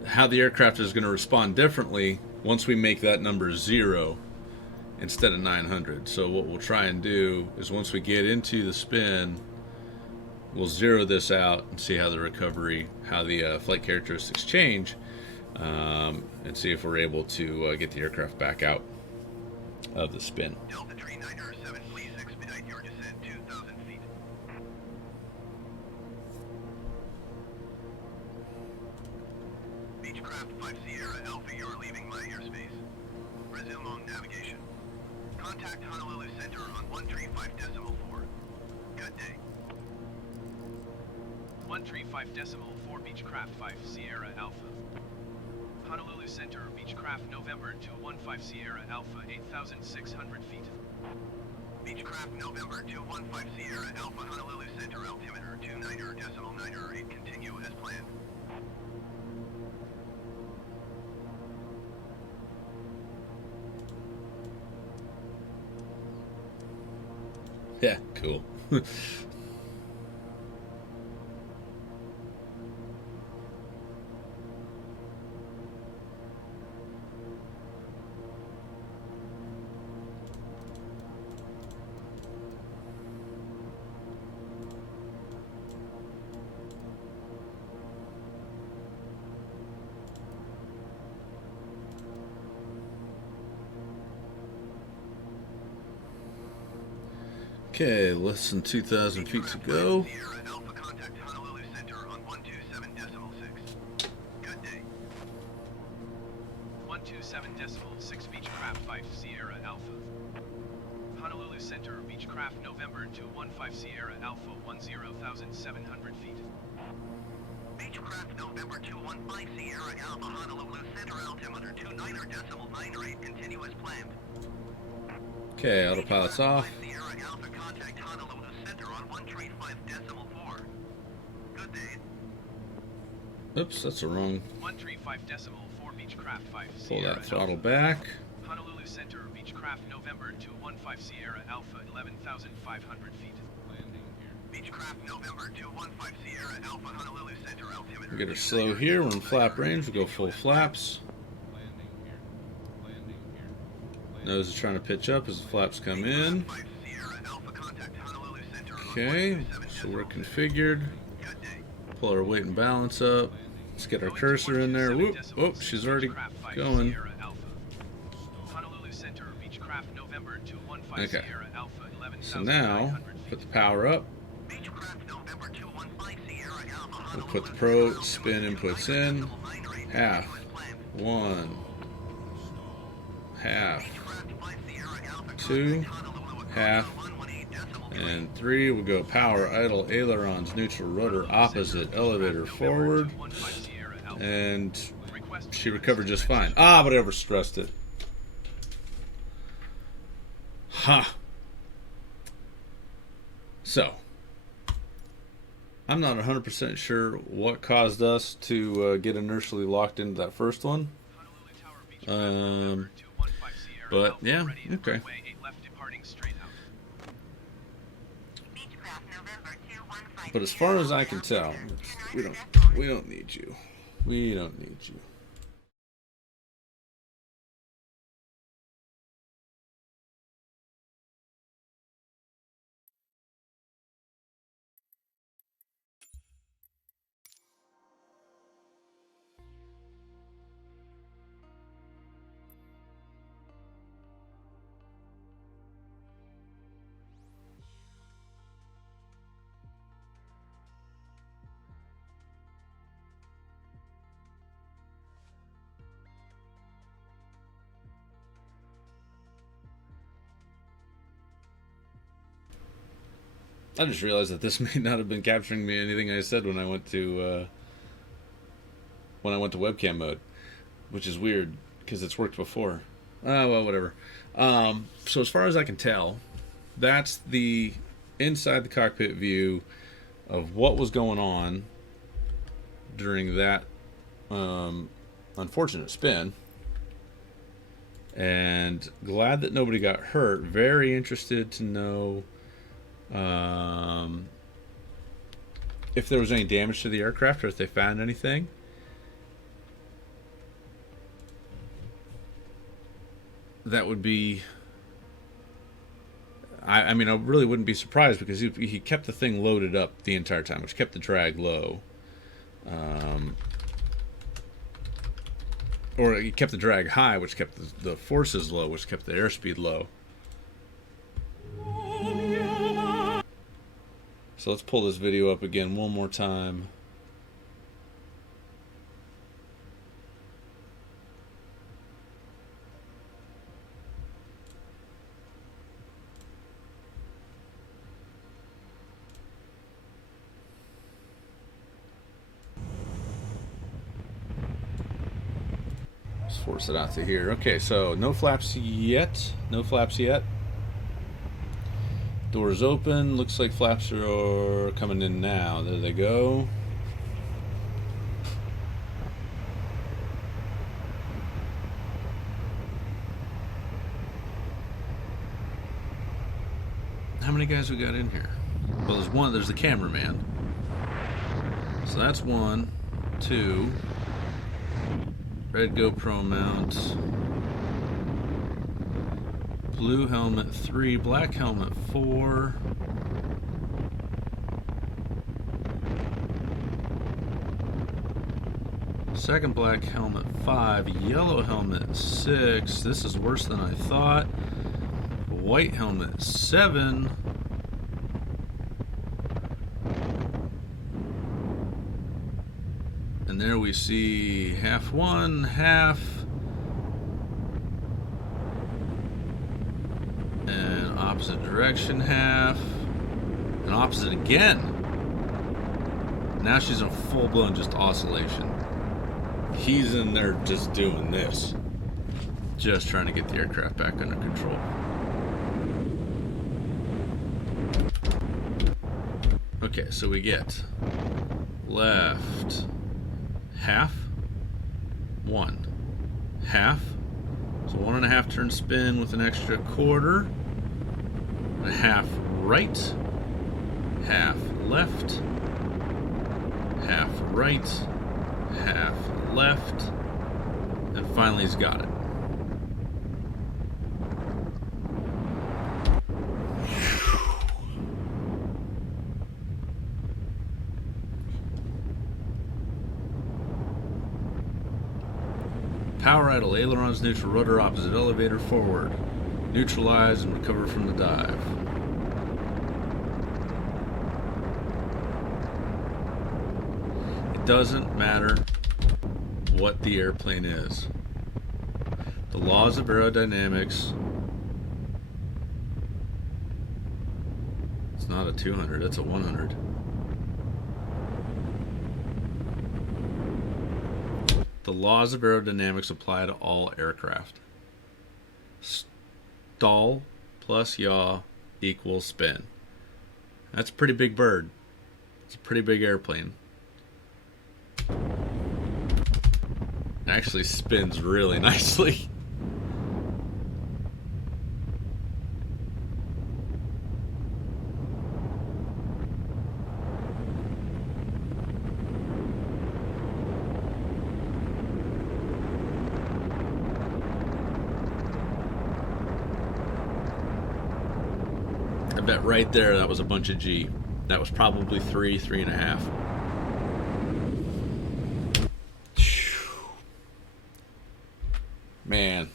how the aircraft is going to respond differently once we make that number 0 instead of 900. So what we'll try and do is once we get into the spin, we'll zero this out and see how the recovery, how the flight characteristics change. And see if we're able to get the aircraft back out of the spin. Delta 3907, please expedite your descent 2,000 feet. Beechcraft 5 Sierra Alpha, you are leaving my airspace. Resume on navigation. Contact Honolulu Center on 135.4. Good day. 135.4 Beechcraft 5 Sierra Alpha. Honolulu Center, Beechcraft November 215 Sierra Alpha, 8,600 feet. Beechcraft November 215 Sierra Alpha, Honolulu Center, altimeter 29.908, continue as planned. Yeah, cool. Okay, less than 2,000 feet to go. Sierra Alpha, contact Honolulu Center on 127.6. Good day. 127.6 Beechcraft 5 Sierra Alpha. Honolulu Center, Beechcraft November 215 Sierra Alpha, 10,700 feet. Beechcraft November 215 Sierra Alpha, Honolulu Center, altimeter 29.908, continue as planned. Okay, autopilot's off. Sierra Alpha, contact Honolulu Center on 135.4. Good day. Oops, that's the wrong. 135.4 Beechcraft 5 Pull Sierra that throttle Alpha. back. Honolulu Center, Beechcraft November 215 Sierra Alpha, 11,500 feet. Beechcraft November 215 Sierra Alpha, Honolulu Center, altimeter. We'll get her slow here. We're in flap range. We'll go full flaps. Nose is trying to pitch up as the flaps come in. Okay, so we're configured. Pull our weight and balance up. Let's get our cursor in there. Whoop, whoop, she's already going. Honolulu Center, Beechcraft November November 215 Okay. Sierra Alpha So now, 11,900 put feet. the power up. Beechcraft November 215 Sierra Alpha We'll Honolulu put the Center pro on spin inputs 129 in. decimal 9 rate Half. continuous planned. 1. Half. Beechcraft 5 Sierra Alpha 2. contact Honolulu approach Half. on 118 decimal 3. And 3, we'll go power, idle, ailerons, neutral, rudder, opposite, elevator, forward. And she recovered just fine. Ah, but I overstressed it. Ha! So, I'm not 100% sure what caused us to get inertially locked into that first one. But yeah, okay. Beechcraft November 215 But as far as I can tell, we don't need you. We don't need you. I just realized that this may not have been capturing me anything I said when I went to webcam mode, which is weird because it's worked before. Oh well, whatever. So as far as I can tell, that's the inside the cockpit view of what was going on during that unfortunate spin. And glad that nobody got hurt. Very interested to know if there was any damage to the aircraft or if they found anything. That would be... I mean, I really wouldn't be surprised because he kept the thing loaded up the entire time, which kept the drag low. Or he kept the drag high, which kept the forces low, which kept the airspeed low. So let's pull this video up again one more time. Let's force it out to here. Okay, so no flaps yet. No flaps yet. Doors open. Looks like flaps are coming in now. There they go. How many guys we got in here? Well, there's one. There's the cameraman. So that's 1, 2. Red GoPro mount. Blue helmet 3, black helmet 4. Second black helmet 5, yellow helmet 6. This is worse than I thought. White helmet 7. And there we see half 1, half. And opposite direction half. And opposite again. Now she's in full-blown just oscillation. He's in there just doing this. Just trying to get the aircraft back under control. Okay, so we get left half, 1, half, so 1.5 turn spin with an extra quarter, and a half right, half left, half right, half left, and finally he's got it. Power idle, ailerons neutral, rudder opposite, elevator forward. Neutralize and recover from the dive. It doesn't matter what the airplane is. The laws of aerodynamics. It's not a 200, it's a 100. The laws of aerodynamics apply to all aircraft. Stall plus yaw equals spin. That's a pretty big bird. It's a pretty big airplane. It actually spins really nicely. I bet right there that was a bunch of G. That was probably 3.5. Man,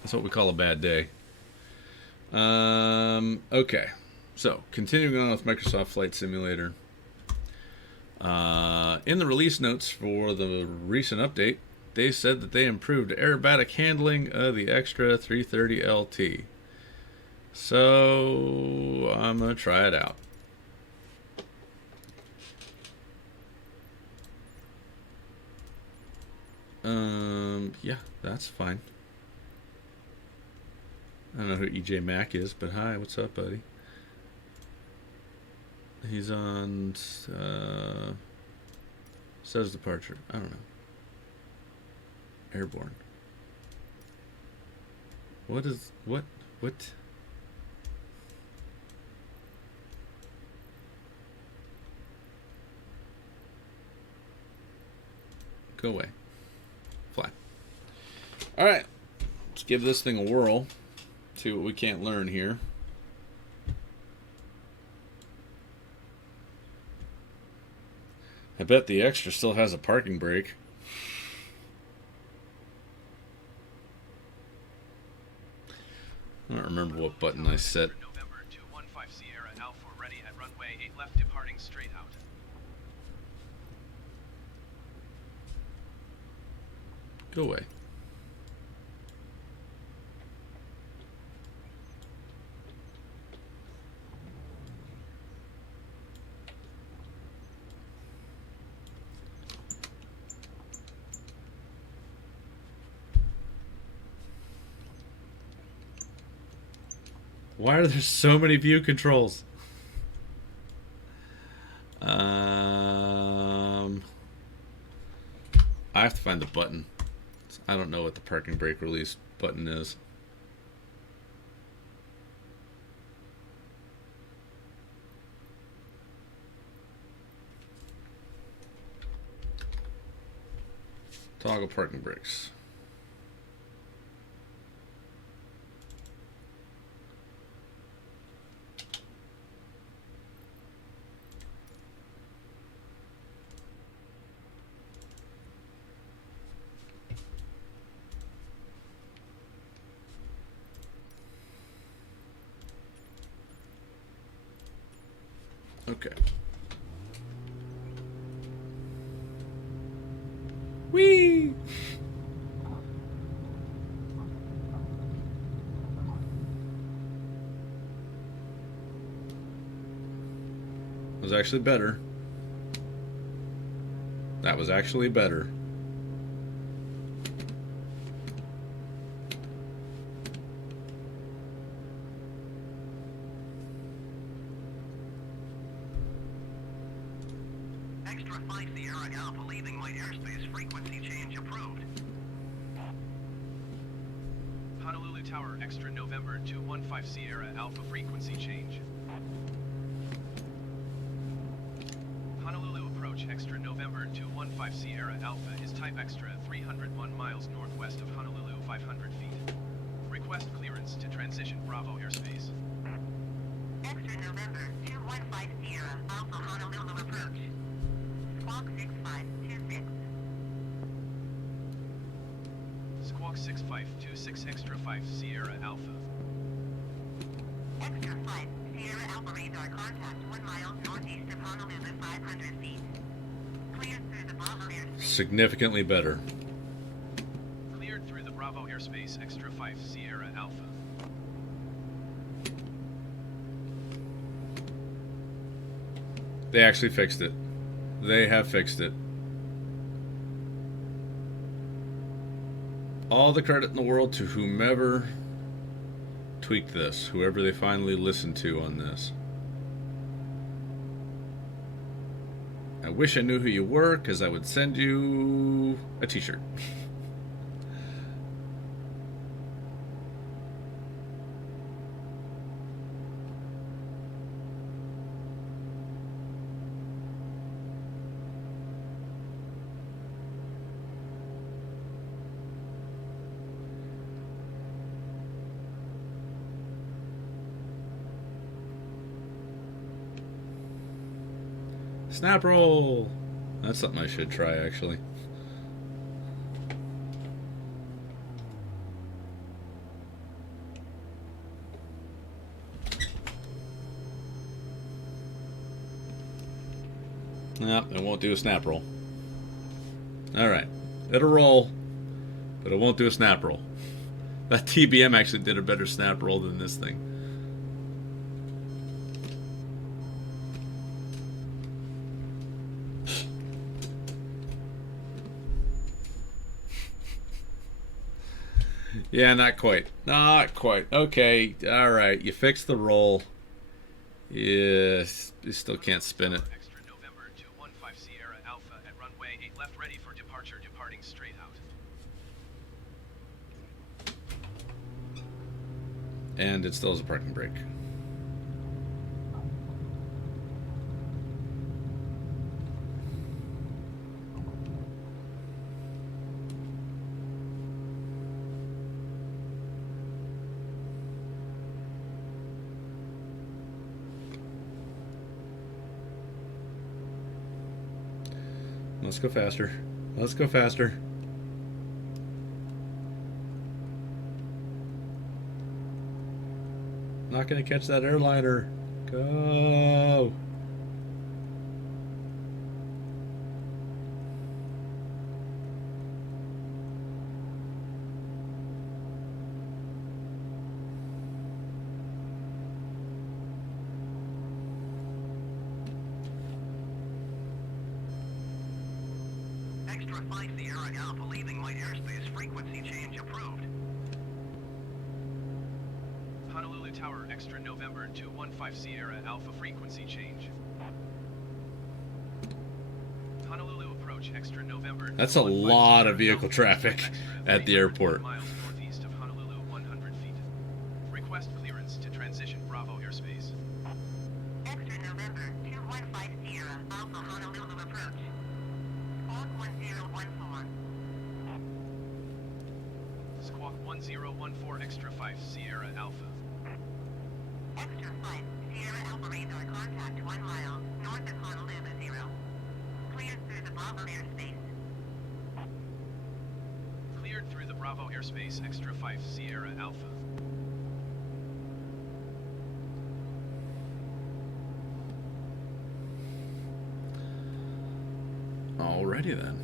that's what we call a bad day. Okay, so continuing on with Microsoft Flight Simulator. In the release notes for the recent update, they said that they improved aerobatic handling of the Extra 330 LT. So I'm gonna try it out. Yeah, that's fine. I don't know who EJ Mack is, but hi, what's up, buddy? He's on says departure. I don't know. Airborne. What? Go away. Fly. Alright. Let's give this thing a whirl. See what we can't learn here. I bet the Extra still has a parking brake. I don't remember what button I set. November 215 Sierra Alpha ready at runway 8 left departing straight out. Go away. Why are there so many view controls? I have to find the button. I don't know what the parking brake release button is. Toggle parking brakes. Okay. Whee! Was actually better. That was actually better. Extra 5 Sierra Alpha leaving my airspace, frequency change approved. Honolulu Tower Extra November 215 Sierra Alpha frequency change. Honolulu approach Extra November 215 Sierra Alpha is type Extra 301 miles northwest of Honolulu 500 feet. Request clearance to transition Bravo airspace. Extra November 215 Sierra Alpha Honolulu approach. Squawk 6526. Squawk 6526 Extra 5 Sierra Alpha. Extra 5, Sierra Alpha radar contact 1 mile northeast of Honolulu, 500 feet. Cleared through the Bravo airspace. Significantly better. Cleared through the Bravo airspace Extra 5 Sierra Alpha. They actually fixed it. They have fixed it. All the credit in the world to whomever tweaked this, whoever they finally listened to on this. I wish I knew who you were, because I would send you a t-shirt. Snap roll! That's something I should try, actually. Nope, it won't do a snap roll. Alright. It'll roll, but it won't do a snap roll. That TBM actually did a better snap roll than this thing. Yeah, not quite. Not quite. Okay, alright. You fixed the roll. Yes, you still can't spin it. Extra November 215 Sierra Alpha at runway 8 left, ready for departure, departing straight out. And it still has a parking brake. Let's go faster. Let's go faster. Not gonna catch that airliner. Go. Extra 5 Sierra Alpha leaving my airspace. Frequency change approved. Honolulu Tower Extra November 215 Sierra Alpha frequency change. Honolulu approach Extra November. That's a 215 lot Sierra of vehicle Alpha, traffic extra at the 300 airport. miles northeast of Honolulu, 100 feet. Request clearance to transition Bravo airspace. Extra November 215 Sierra Alpha Honolulu approach. Squawk 1014. Squawk 1014 Extra 5 Sierra Alpha. Extra 5 Sierra Alpha radar contact 1 mile north of Honolulu 0. Cleared through the Bravo airspace. Cleared through the Bravo airspace Extra 5 Sierra Alpha. Alrighty then.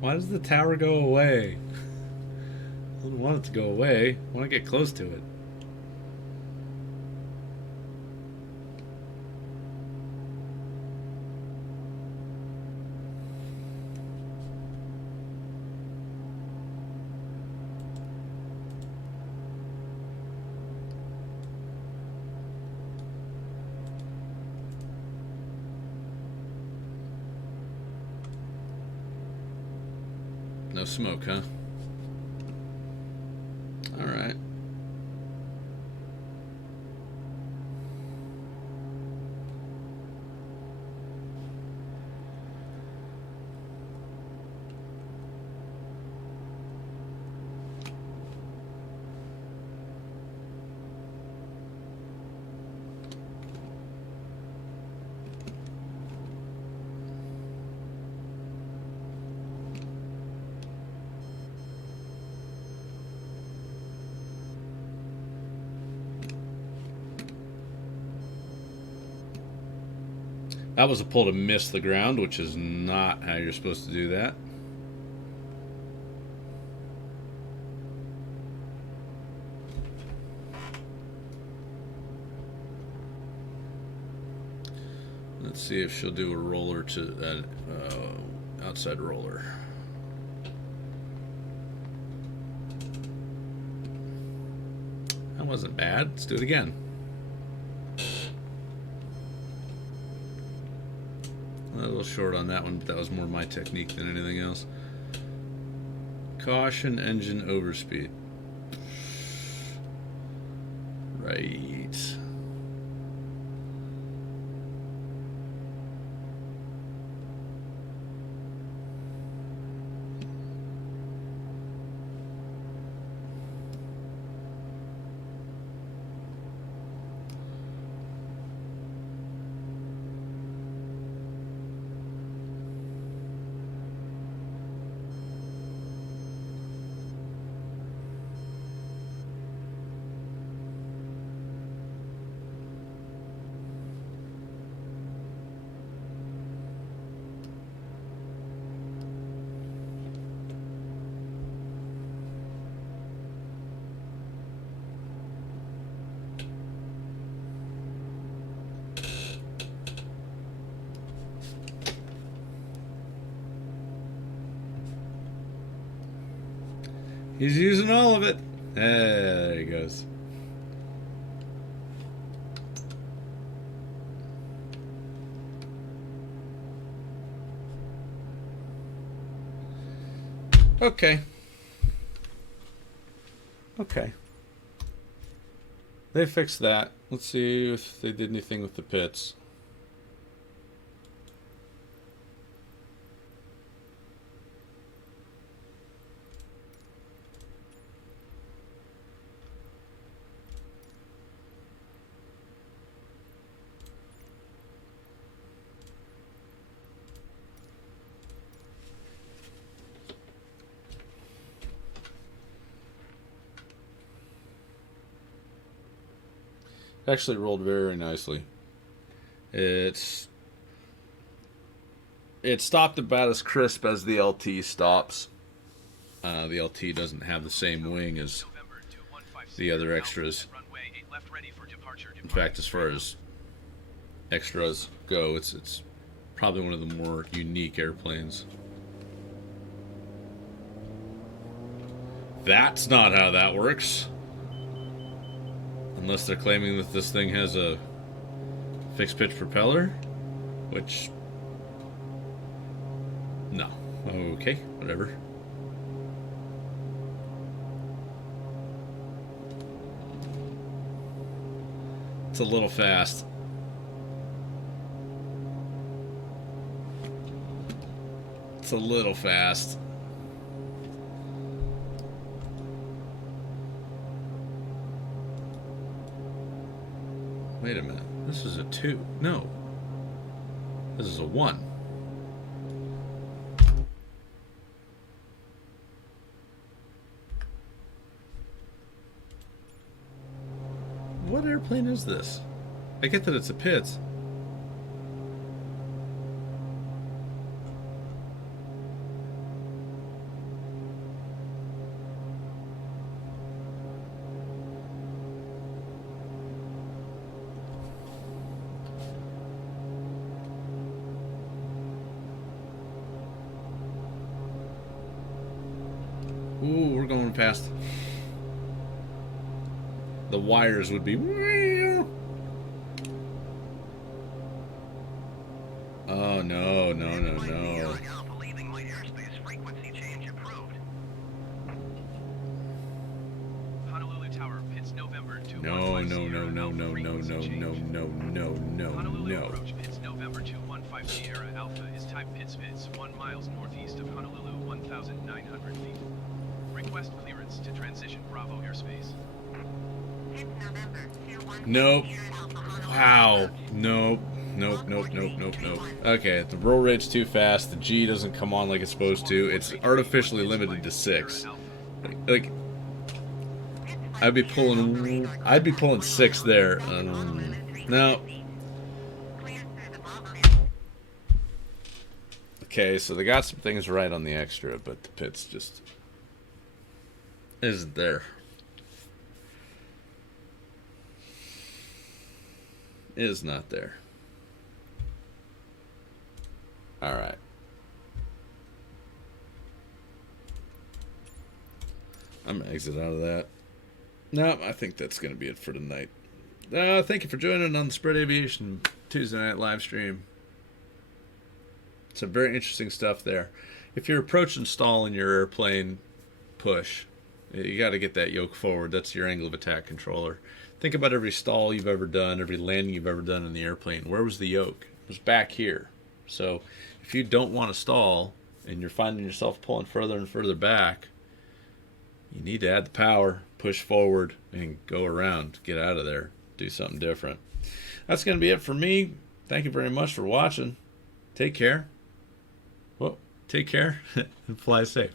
Why does the tower go away? I don't want it to go away. I want to get close to it. No smoke, huh? All right. That was a pull to miss the ground, which is not how you're supposed to do that. Let's see if she'll do a roller to outside roller. That wasn't bad. Let's do it again. A little short on that one, but that was more my technique than anything else. Caution, engine overspeed. Right. He's using all of it. There he goes. Okay. Okay. They fixed that. Let's see if they did anything with the pits. Actually rolled very nicely. It stopped about as crisp as the LT stops. The LT doesn't have the same wing as the other extras. In fact, as far as extras go, it's probably one of the more unique airplanes. That's not how that works. Unless they're claiming that this thing has a fixed pitch propeller, which, no. Okay, whatever. It's a little fast. It's a little fast. Wait a minute. This is a 2. No. This is a 1. What airplane is this? I get that it's a Pitts. Ooh, we're going fast. The wires would be. Oh, no, no, no, no. Honolulu Tower, pits November to No, 15 no, no, Sierra no, Alpha, no, no, frequency no, change. no, no, no, no, Honolulu no. approach, pits November 215 Sierra Alpha is type pits 1 miles northeast of Honolulu, 1,900 feet. Request clearance to transition Bravo airspace. It's November 215 Nope. Sierra Alpha, Honolulu. Wow. Nope. Nope, nope, nope, nope, nope. Okay, the roll rate's too fast. The G doesn't come on like it's supposed to. It's artificially limited to 6. Like I'd be pulling 6 there. No. Okay, so they got some things right on the extra, but the pit's just isn't there. Is not there. All right. I'm gonna exit out of that. No, I think that's gonna be it for tonight. Thank you for joining on the Spread Aviation Tuesday night live stream. Some very interesting stuff there. If you're approaching stall in your airplane, push. You got to get that yoke forward. That's your angle of attack controller. Think about every stall you've ever done, every landing you've ever done in the airplane. Where was the yoke? It was back here. So if you don't want to stall and you're finding yourself pulling further and further back, you need to add the power, push forward, and go around. Get out of there. Do something different. That's going to be it for me. Thank you very much for watching. Take care. Well, take care and fly safe.